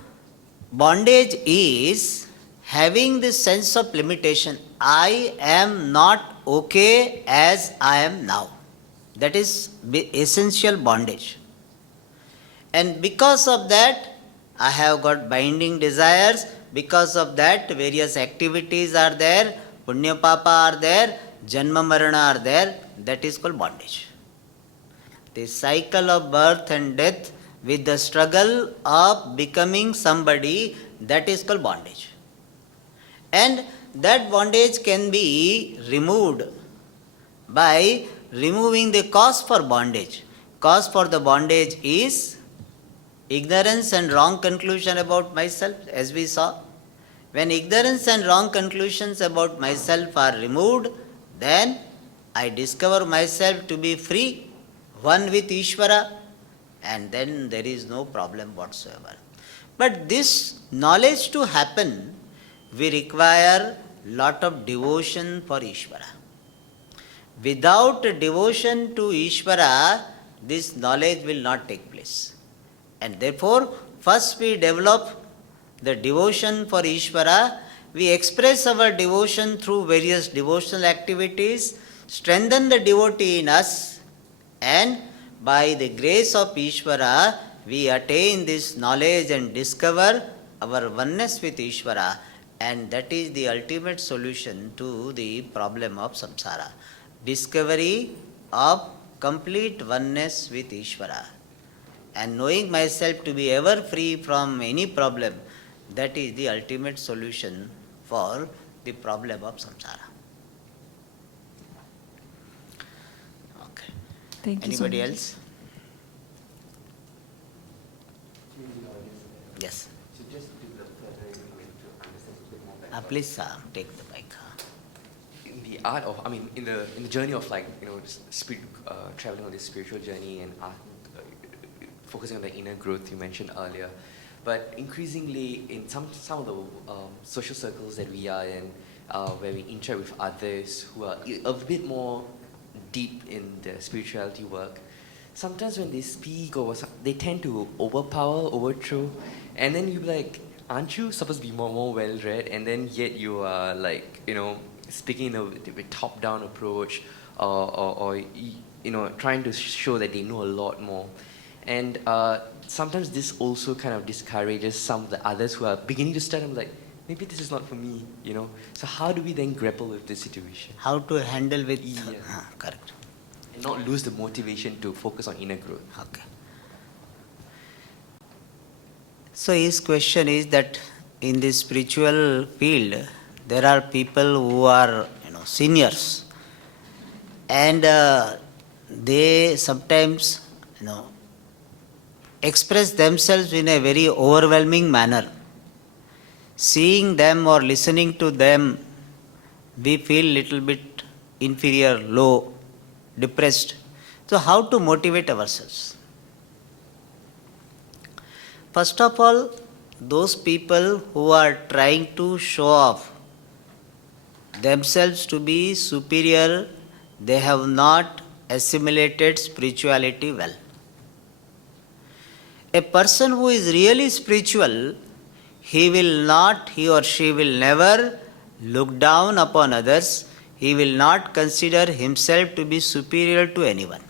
bondage is having this sense of limitation. I am not okay as I am now. That is essential bondage. And because of that, I have got binding desires. Because of that, various activities are there, punya papa are there, janma marana are there. That is called bondage. The cycle of birth and death with the struggle of becoming somebody, that is called bondage. And that bondage can be removed by removing the cause for bondage. Cause for the bondage is ignorance and wrong conclusion about myself, as we saw. When ignorance and wrong conclusions about myself are removed, then I discover myself to be free, one with Ishvara, and then there is no problem whatsoever. But this knowledge to happen, we require lot of devotion for Ishvara. Without devotion to Ishvara, this knowledge will not take place. And therefore, first we develop the devotion for Ishvara. We express our devotion through various devotional activities, strengthen the devotee in us, and by the grace of Ishvara, we attain this knowledge and discover our oneness with Ishvara, and that is the ultimate solution to the problem of samsara. Discovery of complete oneness with Ishvara. And knowing myself to be ever free from any problem, that is the ultimate solution for the problem of samsara. Okay. Thank you. Anybody Swamiji. else? Yes. So just to develop further, to understand a bit more better. Please take the mic. In the art of, in the journey of traveling on this spiritual journey and art, focusing on the inner growth you mentioned earlier, but increasingly in some of the social circles that we are in, where we interact with others who are a bit more deep in their spirituality work, sometimes when they speak or they tend to overpower, overthrow, and then you're like, aren't you supposed to be more well-read, and then yet you are like, speaking in a top-down approach, or trying to show that they know a lot more. And sometimes this also kind of discourages some of the others who are beginning to start. I'm like, maybe this is not for me, So how do we then grapple with this situation? How to handle with... Yeah. Correct. And not lose the motivation to focus on inner growth. Okay. So his question is that in the spiritual field, there are people who are, seniors, and they sometimes, express themselves in a very overwhelming manner. Seeing them or listening to them, we feel little bit inferior, low, depressed. So how to motivate ourselves? First of all, those people who are trying to show off themselves to be superior, they have not assimilated spirituality well. A person who is really spiritual, he or she will never look down upon others. He will not consider himself to be superior to anyone.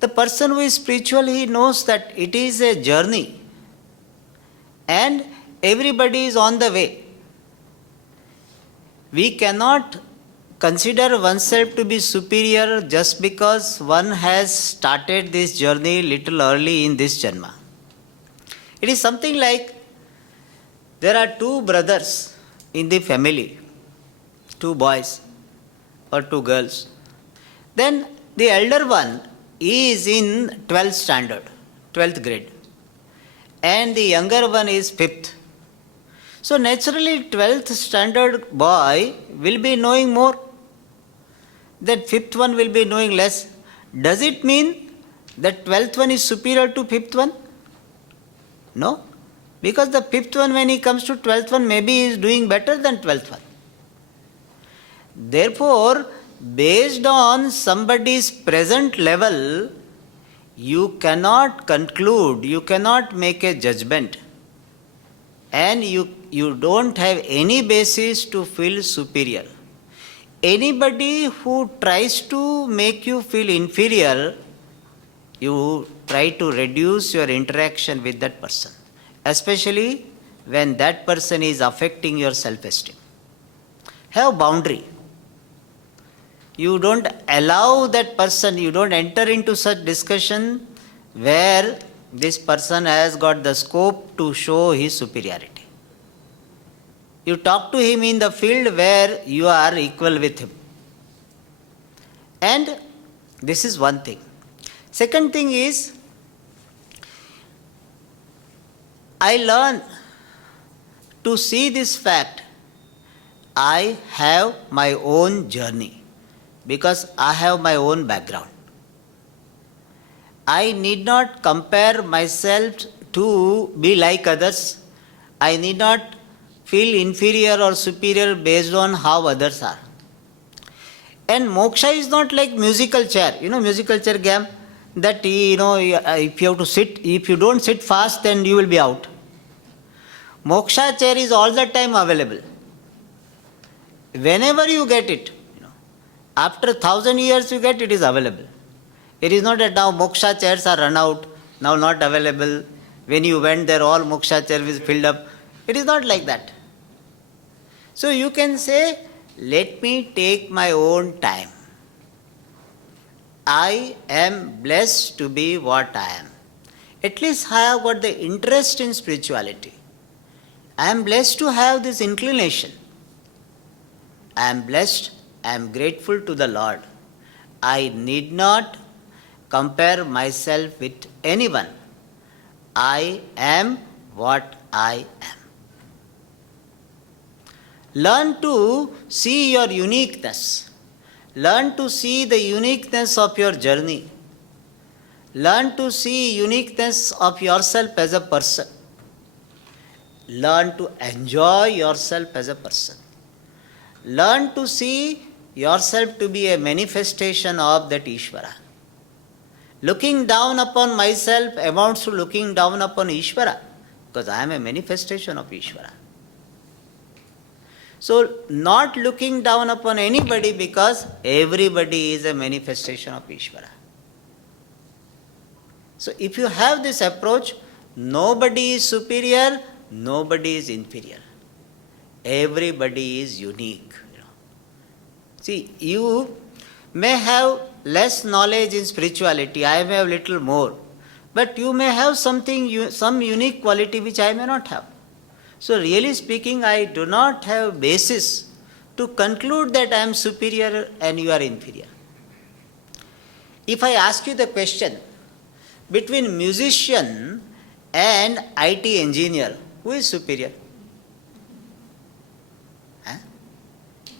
The person who is spiritual, he knows that it is a journey and everybody is on the way. We cannot consider oneself to be superior just because one has started this journey little early in this janma. It is something like there are two brothers in the family, two boys or two girls. Then the elder one is in 12th standard, 12th grade, and the younger one is 5th. So naturally 12th standard boy will be knowing more, that 5th one will be knowing less. Does it mean that 12th one is superior to 5th one? No, because the 5th one, when he comes to 12th one, maybe he is doing better than 12th one. Therefore, based on somebody's present level, you cannot conclude, you cannot make a judgment, and you don't have any basis to feel superior. Anybody who tries to make you feel inferior, you try to reduce your interaction with that person, especially when that person is affecting your self-esteem. Have boundary. You don't allow that person, you don't enter into such discussion where this person has got the scope to show his superiority. You talk to him in the field where you are equal with him. And this is one thing. Second thing is, I learn to see this fact. I have my own journey because I have my own background. I need not compare myself to be like others. I need not feel inferior or superior based on how others are. And moksha is not like musical chair. Musical chair game, that if you have to sit, if you don't sit fast, then you will be out. Moksha chair is all the time available. Whenever you get it, after 1,000 years you get it is available. It is not that now moksha chairs are run out, now not available. When you went there, all moksha chair is filled up. It is not like that. So you can say, let me take my own time. I am blessed to be what I am. At least I have got the interest in spirituality. I am blessed to have this inclination. I am blessed, I am grateful to the Lord. I need not compare myself with anyone. I am what I am. Learn to see your uniqueness. Learn to see the uniqueness of your journey. Learn to see uniqueness of yourself as a person. Learn to enjoy yourself as a person. Learn to see yourself to be a manifestation of that Ishvara. Looking down upon myself amounts to looking down upon Ishvara. because I am a manifestation of Ishvara. So, not looking down upon anybody because everybody is a manifestation of Ishvara. So, if you have this approach, nobody is superior, nobody is inferior. Everybody is unique. See, you may have less knowledge in spirituality, I may have little more, but you may have something, some unique quality which I may not have. So really speaking, I do not have basis to conclude that I am superior and you are inferior. If I ask you the question, between musician and IT engineer, who is superior?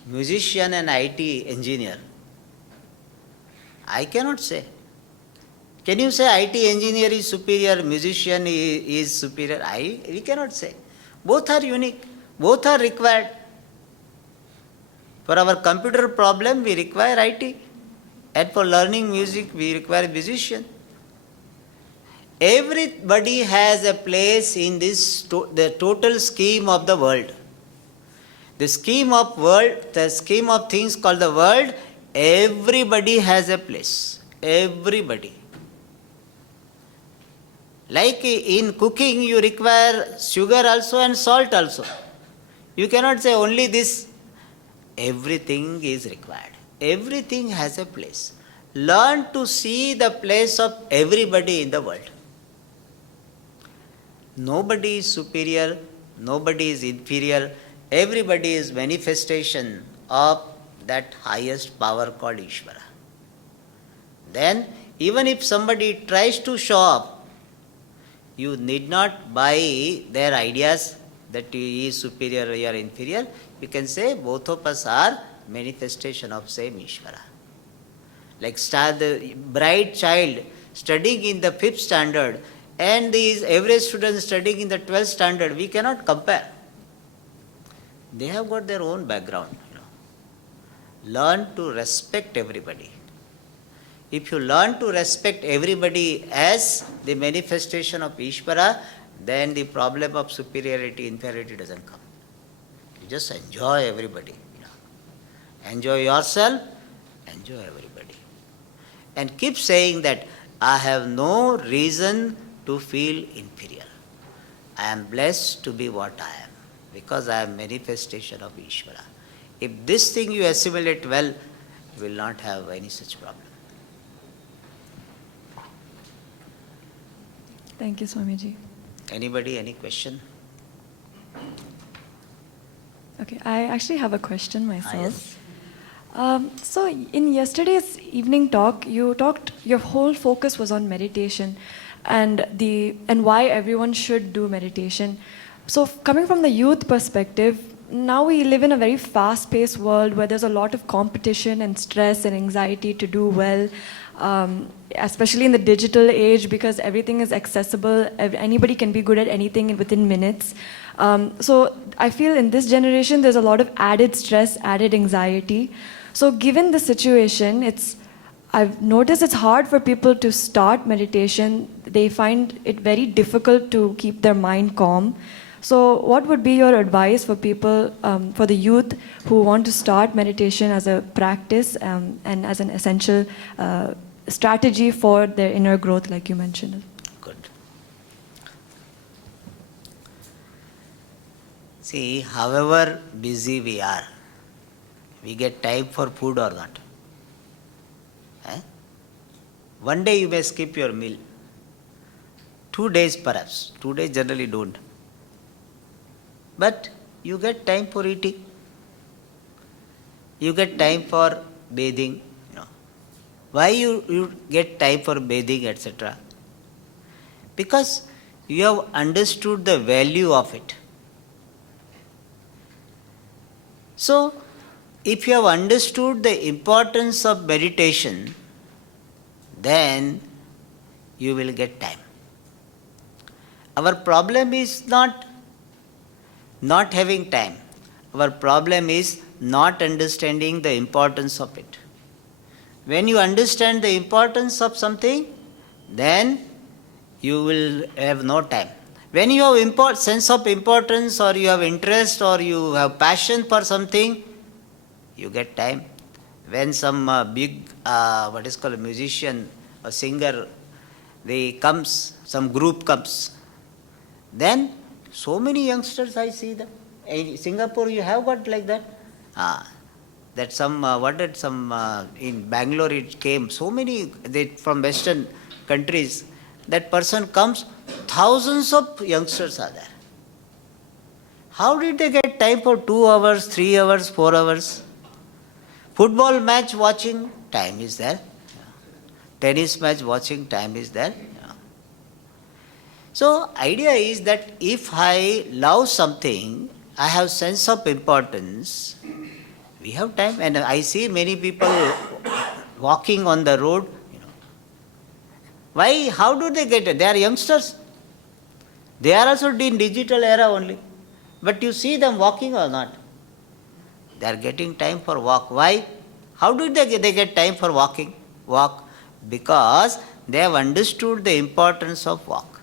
Musician and IT engineer. I cannot say. Can you say IT engineer is superior, musician is superior? We cannot say. Both are unique, both are required. For our computer problem, we require IT, and for learning music, we require musician. Everybody has a place in this the total scheme of the world. The scheme of things called the world, everybody has a place. Everybody. Like in cooking, you require sugar also and salt also. You cannot say only this. Everything is required. Everything has a place. Learn to see the place of everybody in the world. Nobody is superior, nobody is inferior. Everybody is manifestation of that highest power called Ishvara. Then, even if somebody tries to show off, you need not buy their ideas that he is superior or you are inferior. You can say both of us are manifestation of same Ishvara. Like the bright child studying in the 5th standard and the average student studying in the 12th standard, we cannot compare. They have got their own background. Learn to respect everybody. If you learn to respect everybody as the manifestation of Ishvara, then the problem of superiority, inferiority doesn't come. You just enjoy everybody. Enjoy yourself, enjoy everybody. And keep saying that I have no reason to feel inferior. I am blessed to be what I am because I am manifestation of Ishvara. If this thing you assimilate well, you will not have any such problem. Thank you, Swamiji. Anybody, any question? Okay, I actually have a question myself. Yes. So in yesterday's evening talk, your whole focus was on meditation and why everyone should do meditation. So coming from the youth perspective, now we live in a very fast-paced world where there's a lot of competition and stress and anxiety to do well, especially in the digital age because everything is accessible. Anybody can be good at anything within minutes. So I feel in this generation there's a lot of added stress, added anxiety. So given the situation, I've noticed it's hard for people to start meditation. They find it very difficult to keep their mind calm. So what would be your advice for people, for the youth who want to start meditation as a practice and as an essential strategy for their inner growth, like you mentioned? Good. See, however busy we are, we get time for food or not. One day you may skip your meal. 2 days perhaps. 2 days generally don't. But you get time for eating. You get time for bathing. Why you get time for bathing, etc.? Because you have understood the value of it. So, if you have understood the importance of meditation, then you will get time. Our problem is not having time. Our problem is not understanding the importance of it. When you understand the importance of something, then you will have no time. When you have sense of importance, or you have interest, or you have passion for something, you get time. When some big, what is called a musician, a singer, some group comes, then so many youngsters I see them. In Singapore you have got like that. That in Bangalore it came, so many from Western countries, that person comes, thousands of youngsters are there. How did they get time for 2 hours, 3 hours, 4 hours? Football match watching, time is there. Tennis match watching, time is there. So idea is that if I love something, I have sense of importance, we have time. And I see many people walking on the road. Why? How do they get it? They are youngsters. They are also in digital era only. But you see them walking or not? They are getting time for walk. Why? How do they get time for walk? Because they have understood the importance of walk.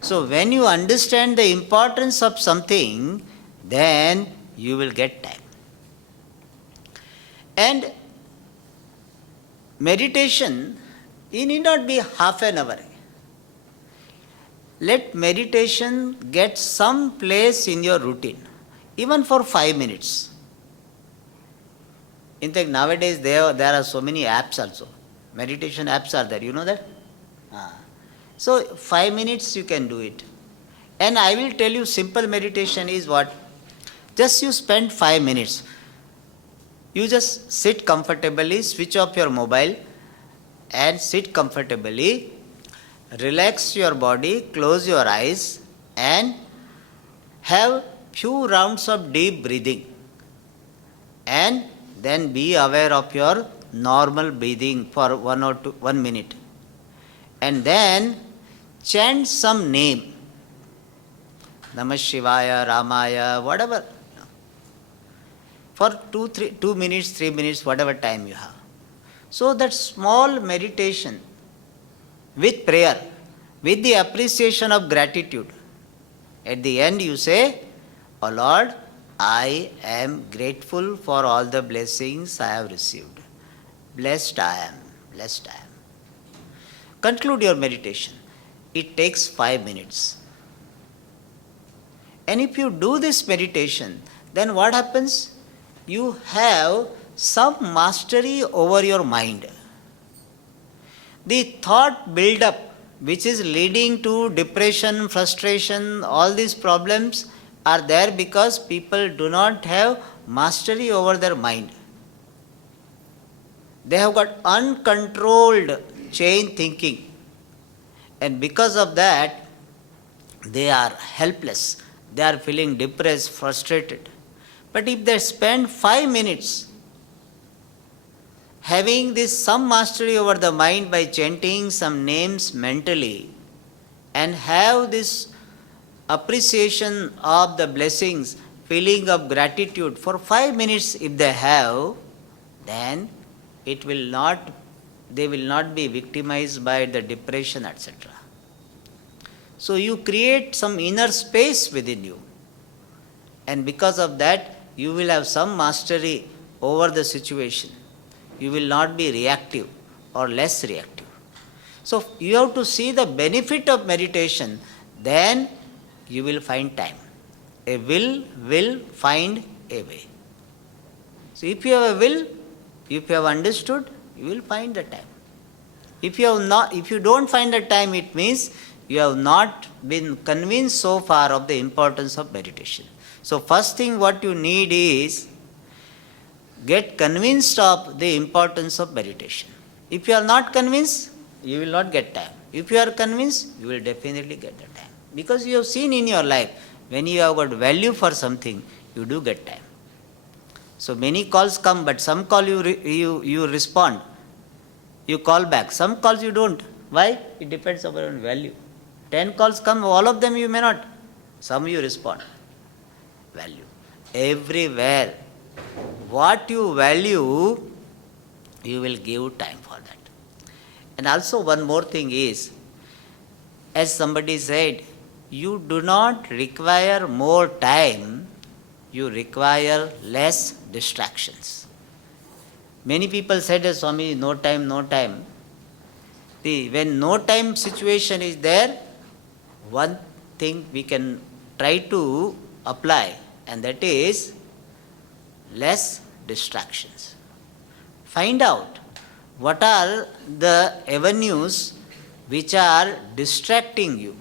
So when you understand the importance of something, then you will get time. And meditation, it need not be half an hour. Let meditation get some place in your routine, even for 5 minutes. In fact, nowadays there are so many apps also. Meditation apps are there, you know that? So 5 minutes you can do it. And I will tell you, simple meditation is what? Just you spend 5 minutes. You just sit comfortably, switch off your mobile and sit comfortably. Relax your body, close your eyes and have few rounds of deep breathing. And then be aware of your normal breathing for 1 minute. And then chant some name. Namah Shivaya, Ramaya, whatever. For 2 minutes, 3 minutes, whatever time you have. So that small meditation with prayer, with the appreciation of gratitude. At the end you say, "Oh Lord, I am grateful for all the blessings I have received. Blessed I am, blessed I am." Conclude your meditation. It takes 5 minutes. And if you do this meditation, then what happens? You have some mastery over your mind. The thought build-up, which is leading to depression, frustration, all these problems are there because people do not have mastery over their mind. They have got uncontrolled chain thinking. And because of that, they are helpless. They are feeling depressed, frustrated. But if they spend 5 minutes having this some mastery over the mind by chanting some names mentally and have this appreciation of the blessings, feeling of gratitude for 5 minutes if they have, then they will not be victimized by the depression, etc. So you create some inner space within you. And because of that, you will have some mastery over the situation. You will not be reactive or less reactive. So you have to see the benefit of meditation, then you will find time. A will find a way. So if you have a will, if you have understood, you will find the time. If you don't find the time, it means you have not been convinced so far of the importance of meditation. So first thing what you need is get convinced of the importance of meditation. If you are not convinced, you will not get time. If you are convinced, you will definitely get the time. Because you have seen in your life, when you have got value for something, you do get time. So many calls come, but some call you respond. You call back. Some calls you don't. Why? It depends on your own value. 10 calls come, all of them you may not. Some you respond. Value. Everywhere, what you value, you will give time for that. And also one more thing is, as somebody said, you do not require more time, you require less distractions. Many people said, Swami, no time, no time. See, when no time situation is there, one thing we can try to apply, and that is less distractions. Find out what are the avenues which are distracting you,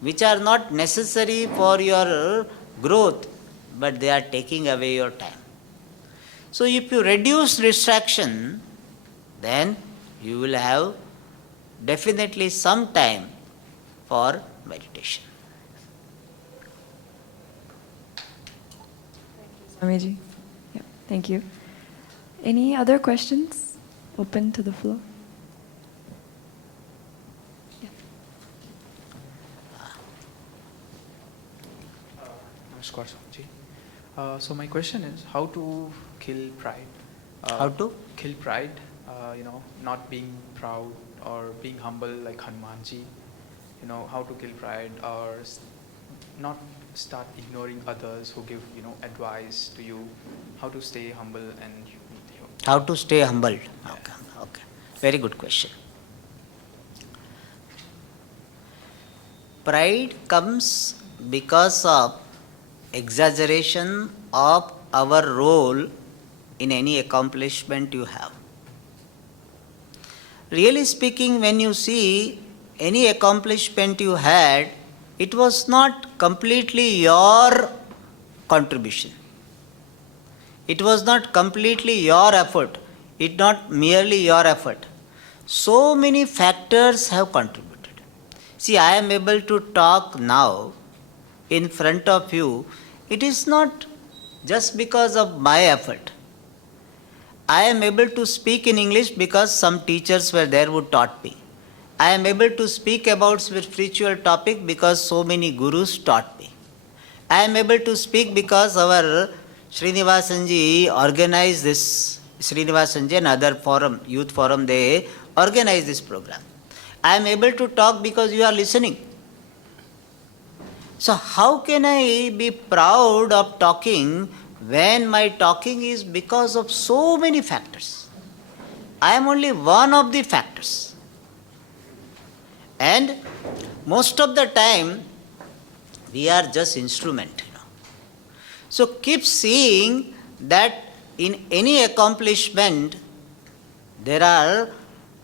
which are not necessary for your growth, but they are taking away your time. So if you reduce distraction, then you will have definitely some time for meditation. Swamiji. Yeah, thank you. Any other questions? Open to the floor. Namaskar, Swamiji. So my question is, how to kill pride? How to? Kill pride, not being proud or being humble like Hanumanji. How to kill pride or not start ignoring others who give, advice to you. How to stay humble and How to stay humble? Okay. Very good question. Pride comes because of exaggeration of our role in any accomplishment you have. Really speaking, when you see any accomplishment you had, it was not completely your contribution. It was not completely your effort. It not merely your effort. So many factors have contributed. See, I am able to talk now in front of you. It is not just because of my effort. I am able to speak in English because some teachers were there who taught me. I am able to speak about spiritual topic because so many gurus taught me. I am able to speak because our Srinivasanji organized this, Srinivasanji and other forum, youth forum, they organized this program. I am able to talk because you are listening. So how can I be proud of talking when my talking is because of so many factors? I am only one of the factors. And most of the time, we are just instrument. So keep seeing that in any accomplishment, there are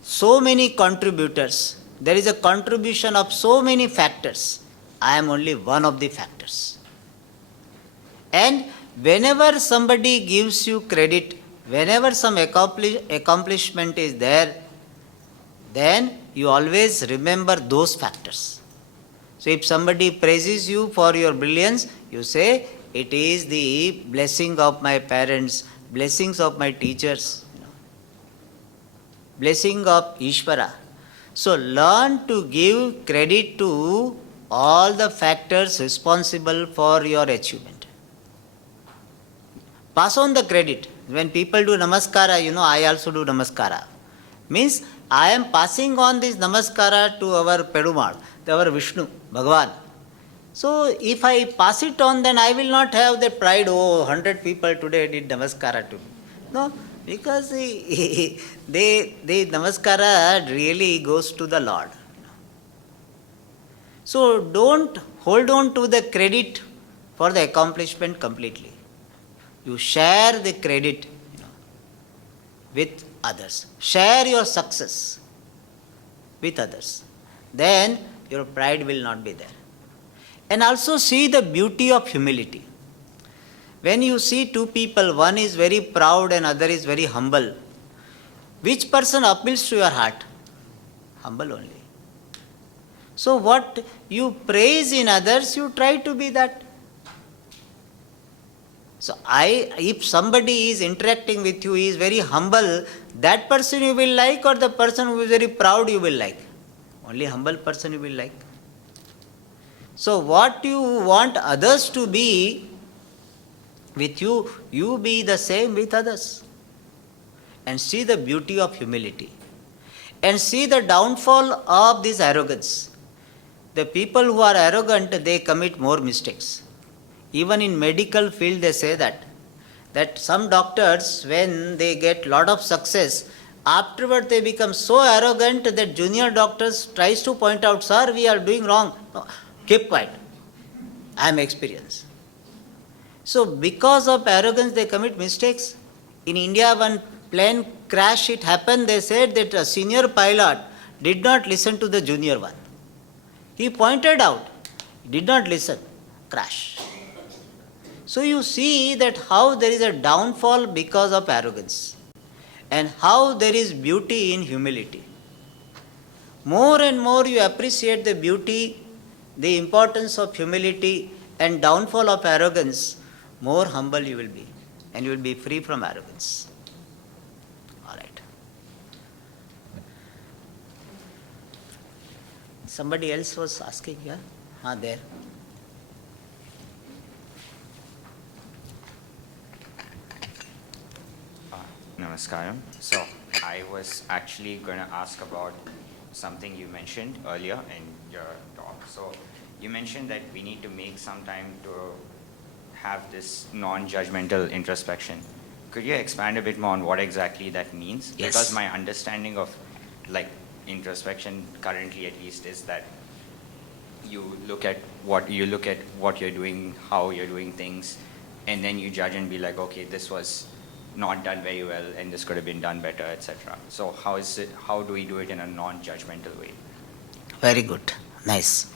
so many contributors. There is a contribution of so many factors. I am only one of the factors. And whenever somebody gives you credit, whenever some accomplishment is there, then you always remember those factors. So if somebody praises you for your brilliance, you say, it is the blessing of my parents, blessings of my teachers, blessing of Ishvara. So learn to give credit to all the factors responsible for your achievement. Pass on the credit. When people do namaskara, I also do namaskara. Means I am passing on this namaskara to our Perumal, our Vishnu, Bhagavan. So if I pass it on, then I will not have the pride, 100 people today did namaskara to me. No, because the namaskara really goes to the Lord. So don't hold on to the credit for the accomplishment completely. You share the credit with others. Share your success with others. Then your pride will not be there. And also see the beauty of humility. When you see two people, one is very proud and other is very humble, which person appeals to your heart? Humble only. So what you praise in others, you try to be that. So if somebody is interacting with you, is very humble, that person you will like, or the person who is very proud you will like? Only humble person you will like. So what you want others to be with you, you be the same with others. And see the beauty of humility. And see the downfall of this arrogance. the people who are arrogant, they commit more mistakes. Even in medical field they say that some doctors, when they get lot of success, afterward they become so arrogant that junior doctors tries to point out, sir, we are doing wrong. No, keep quiet. I am experienced. So because of arrogance they commit mistakes. In India, one plane crash, it happened, they said that a senior pilot did not listen to the junior one. He pointed out, did not listen, crash. So you see that how there is a downfall because of arrogance and how there is beauty in humility. More and more you appreciate the beauty, the importance of humility and downfall of arrogance, more humble you will be and you will be free from arrogance. All right. Somebody else was asking, yeah? There. Namaskaram. So I was actually going to ask about something you mentioned earlier in your talk. So you mentioned that we need to make some time to have this non-judgmental introspection. Could you expand a bit more on what exactly that means? Yes. Because my understanding of like introspection currently at least is that you look at what you're doing, how you're doing things, and then you judge and be like, okay, this was not done very well and this could have been done better, etc. So how do we do it in a non-judgmental way? Very good. Nice.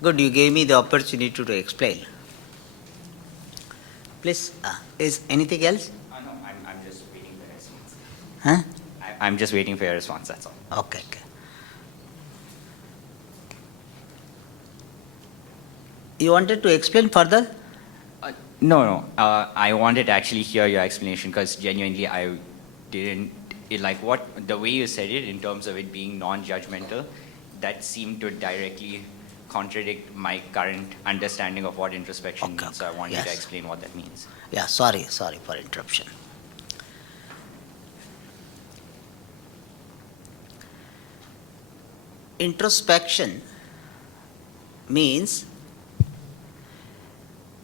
Good, you gave me the opportunity to explain. Please, is anything else? No, I'm just waiting for your response. Huh? I'm just waiting for your response, that's all. Okay. You wanted to explain further? No. I wanted to actually hear your explanation because genuinely I didn't, the way you said it in terms of it being non-judgmental, that seemed to directly contradict my current understanding of what introspection means. So I wanted you to explain what that means. Yeah, sorry for interruption. Introspection means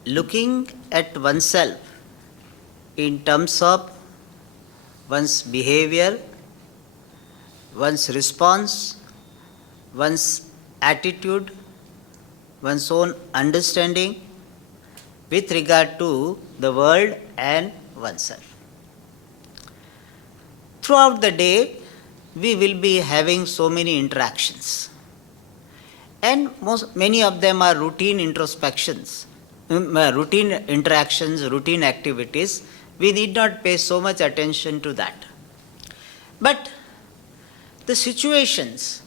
looking at oneself in terms of one's behavior, one's response, one's attitude, one's own understanding with regard to the world and oneself. Throughout the day, we will be having so many interactions, and many of them are routine introspections, routine interactions, routine activities. We need not pay so much attention to that. But the situations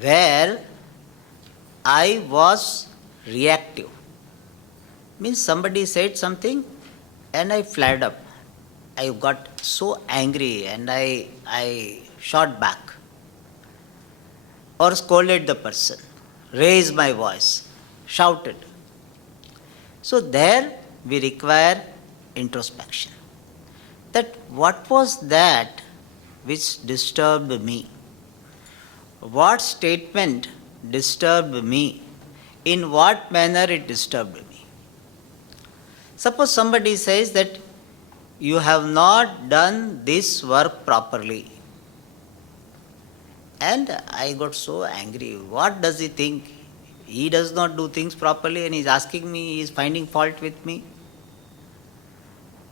where I was reactive, means somebody said something and I flared up. I got so angry and I shot back or scolded the person, raised my voice, shouted. So there we require introspection. That what was that which disturbed me? What statement disturbed me? In what manner it disturbed me? Suppose somebody says that you have not done this work properly. And I got so angry. What does he think? He does not do things properly and he is asking me, he is finding fault with me.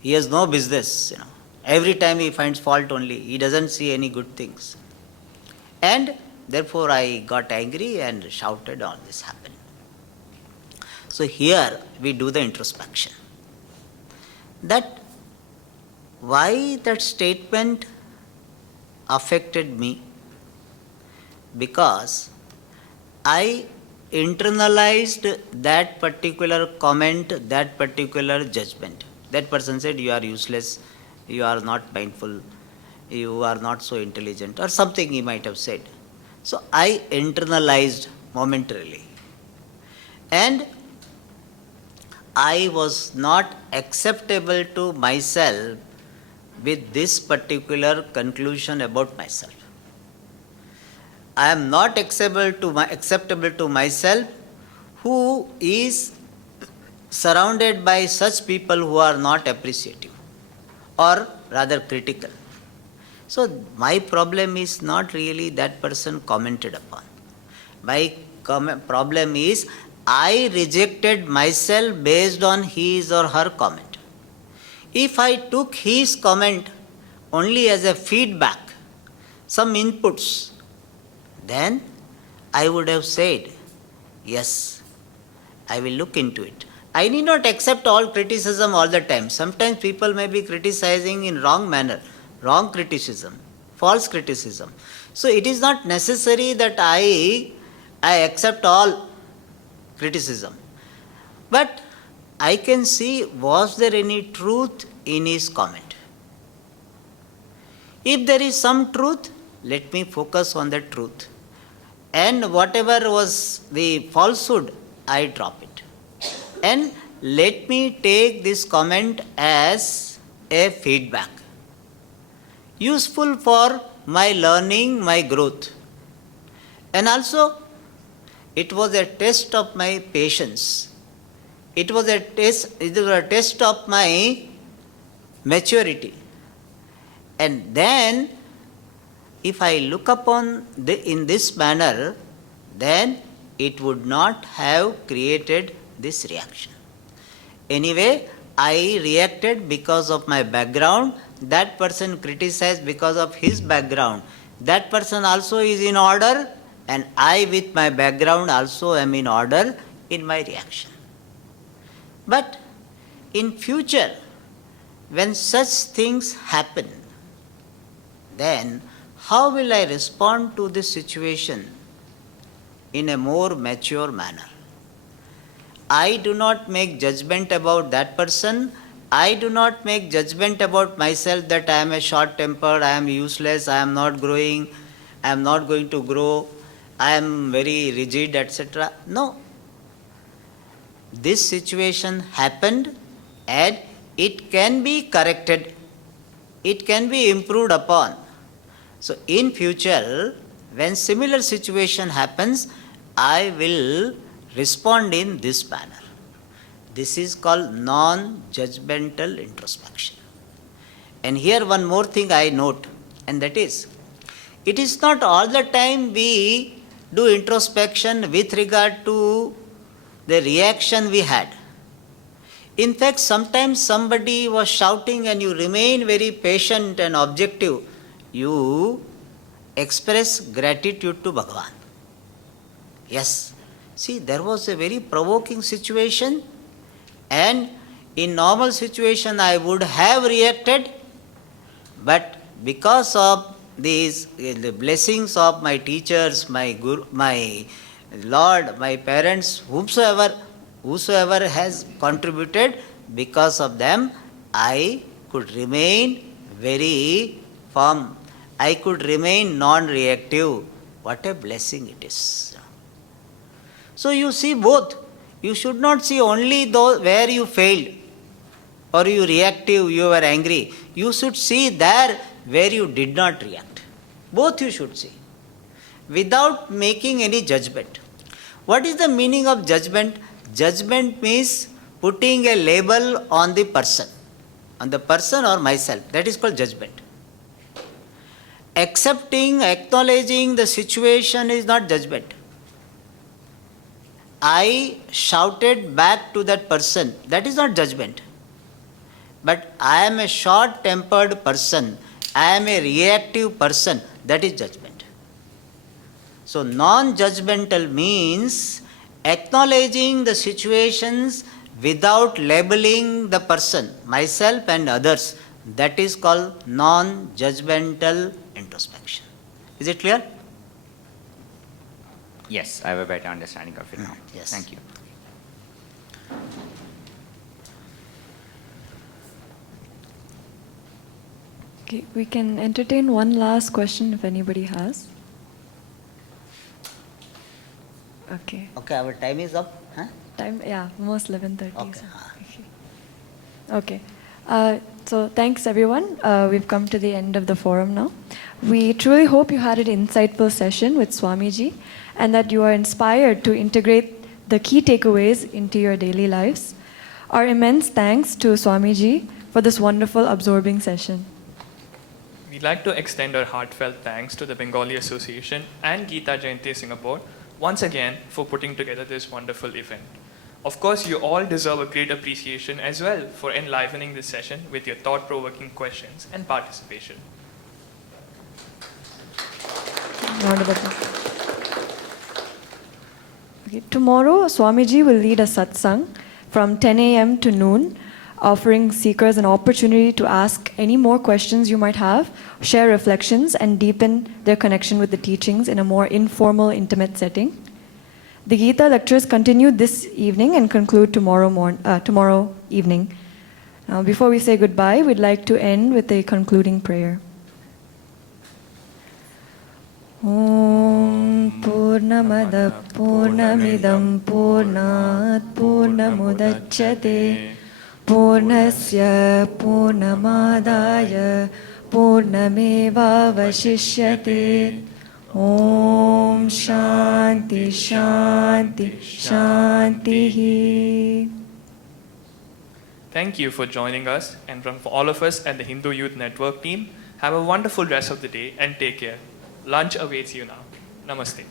He has no business, Every time he finds fault only. He doesn't see any good things. And therefore I got angry and shouted, all this happened. So here we do the introspection. That why that statement affected me? Because I internalized that particular comment, that particular judgment. That person said, you are useless, you are not mindful, you are not so intelligent, or something he might have said. So I internalized momentarily. And I was not acceptable to myself with this particular conclusion about myself. I am not acceptable to myself, who is surrounded by such people who are not appreciative or rather critical. So my problem is not really that person commented upon. My problem is I rejected myself based on his or her comment. If I took his comment only as a feedback, some inputs, then I would have said, yes, I will look into it. I need not accept all criticism all the time. Sometimes people may be criticizing in wrong manner, wrong criticism, false criticism. So it is not necessary that I accept all criticism. But I can see, was there any truth in his comment? If there is some truth, let me focus on the truth. And whatever was the falsehood, I drop it. And let me take this comment as a feedback, useful for my learning, my growth. And also, it was a test of my patience. It was a test of my maturity. And then, if I look upon in this manner, then it would not have created this reaction. Anyway, I reacted because of my background. That person criticized because of his background. That person also is in order, and I with my background also am in order in my reaction. But in future, when such things happen, then how will I respond to this situation in a more mature manner? I do not make judgment about that person. I do not make judgment about myself that I am a short-tempered, I am useless, I am not growing, I am not going to grow, I am very rigid, etc. No. This situation happened and it can be corrected. It can be improved upon. So in future, when similar situation happens, I will respond in this manner. This is called non-judgmental introspection. And here one more thing I note, and that is, it is not all the time we do introspection with regard to the reaction we had. In fact, sometimes somebody was shouting and you remain very patient and objective. You express gratitude to Bhagavan. Yes. See, there was a very provoking situation, and in normal situation I would have reacted, but because of the blessings of my teachers, my Guru, my Lord, my parents, whosoever has contributed, because of them I could remain very firm. I could remain non-reactive. What a blessing it is. So you see both. You should not see only those where you failed or you reactive, you were angry. You should see there where you did not react. Both you should see, without making any judgment. What is the meaning of judgment? Judgment means putting a label on the person or myself. That is called judgment. Accepting, acknowledging the situation is not judgment. I shouted back to that person. That is not judgment. But I am a short-tempered person. I am a reactive person. That is judgment. So non-judgmental means acknowledging the situations without labeling the person, myself and others. That is called non-judgmental introspection. Is it clear? Yes, I have a better understanding of it now. Yes. Thank you. Okay, we can entertain one last question if anybody has. Okay. Okay, our time is up. Huh? Time, yeah, almost 11:30. Okay. So. Okay. So thanks everyone. We've come to the end of the forum now. We truly hope you had an insightful session with Swamiji and that you are inspired to integrate the key takeaways into your daily lives. Our immense thanks to Swamiji for this wonderful absorbing session. We'd like to extend our heartfelt thanks to the Bengali Association and Gita Jayanti Singapore once again for putting together this wonderful event. Of course, you all deserve a great appreciation as well for enlivening this session with your thought-provoking questions and participation. Round of applause. Okay, tomorrow, Swamiji will lead a satsang from 10 a.m. to noon, offering seekers an opportunity to ask any more questions you might have, share reflections, and deepen their connection with the teachings in a more informal, intimate setting. The Gita lectures continue this evening and conclude tomorrow evening. Now, before we say goodbye, we'd like to end with a concluding prayer. Om Purnamada Purnamidam Purnat Purnamudachyate Purnasya Purnamadaya Purnameva Vashishyate Om Shanti Shanti Shanti. Thank you for joining us, and from all of us at the Hindu Youth Network team, have a wonderful rest of the day and take care. Lunch awaits you now. Namaste.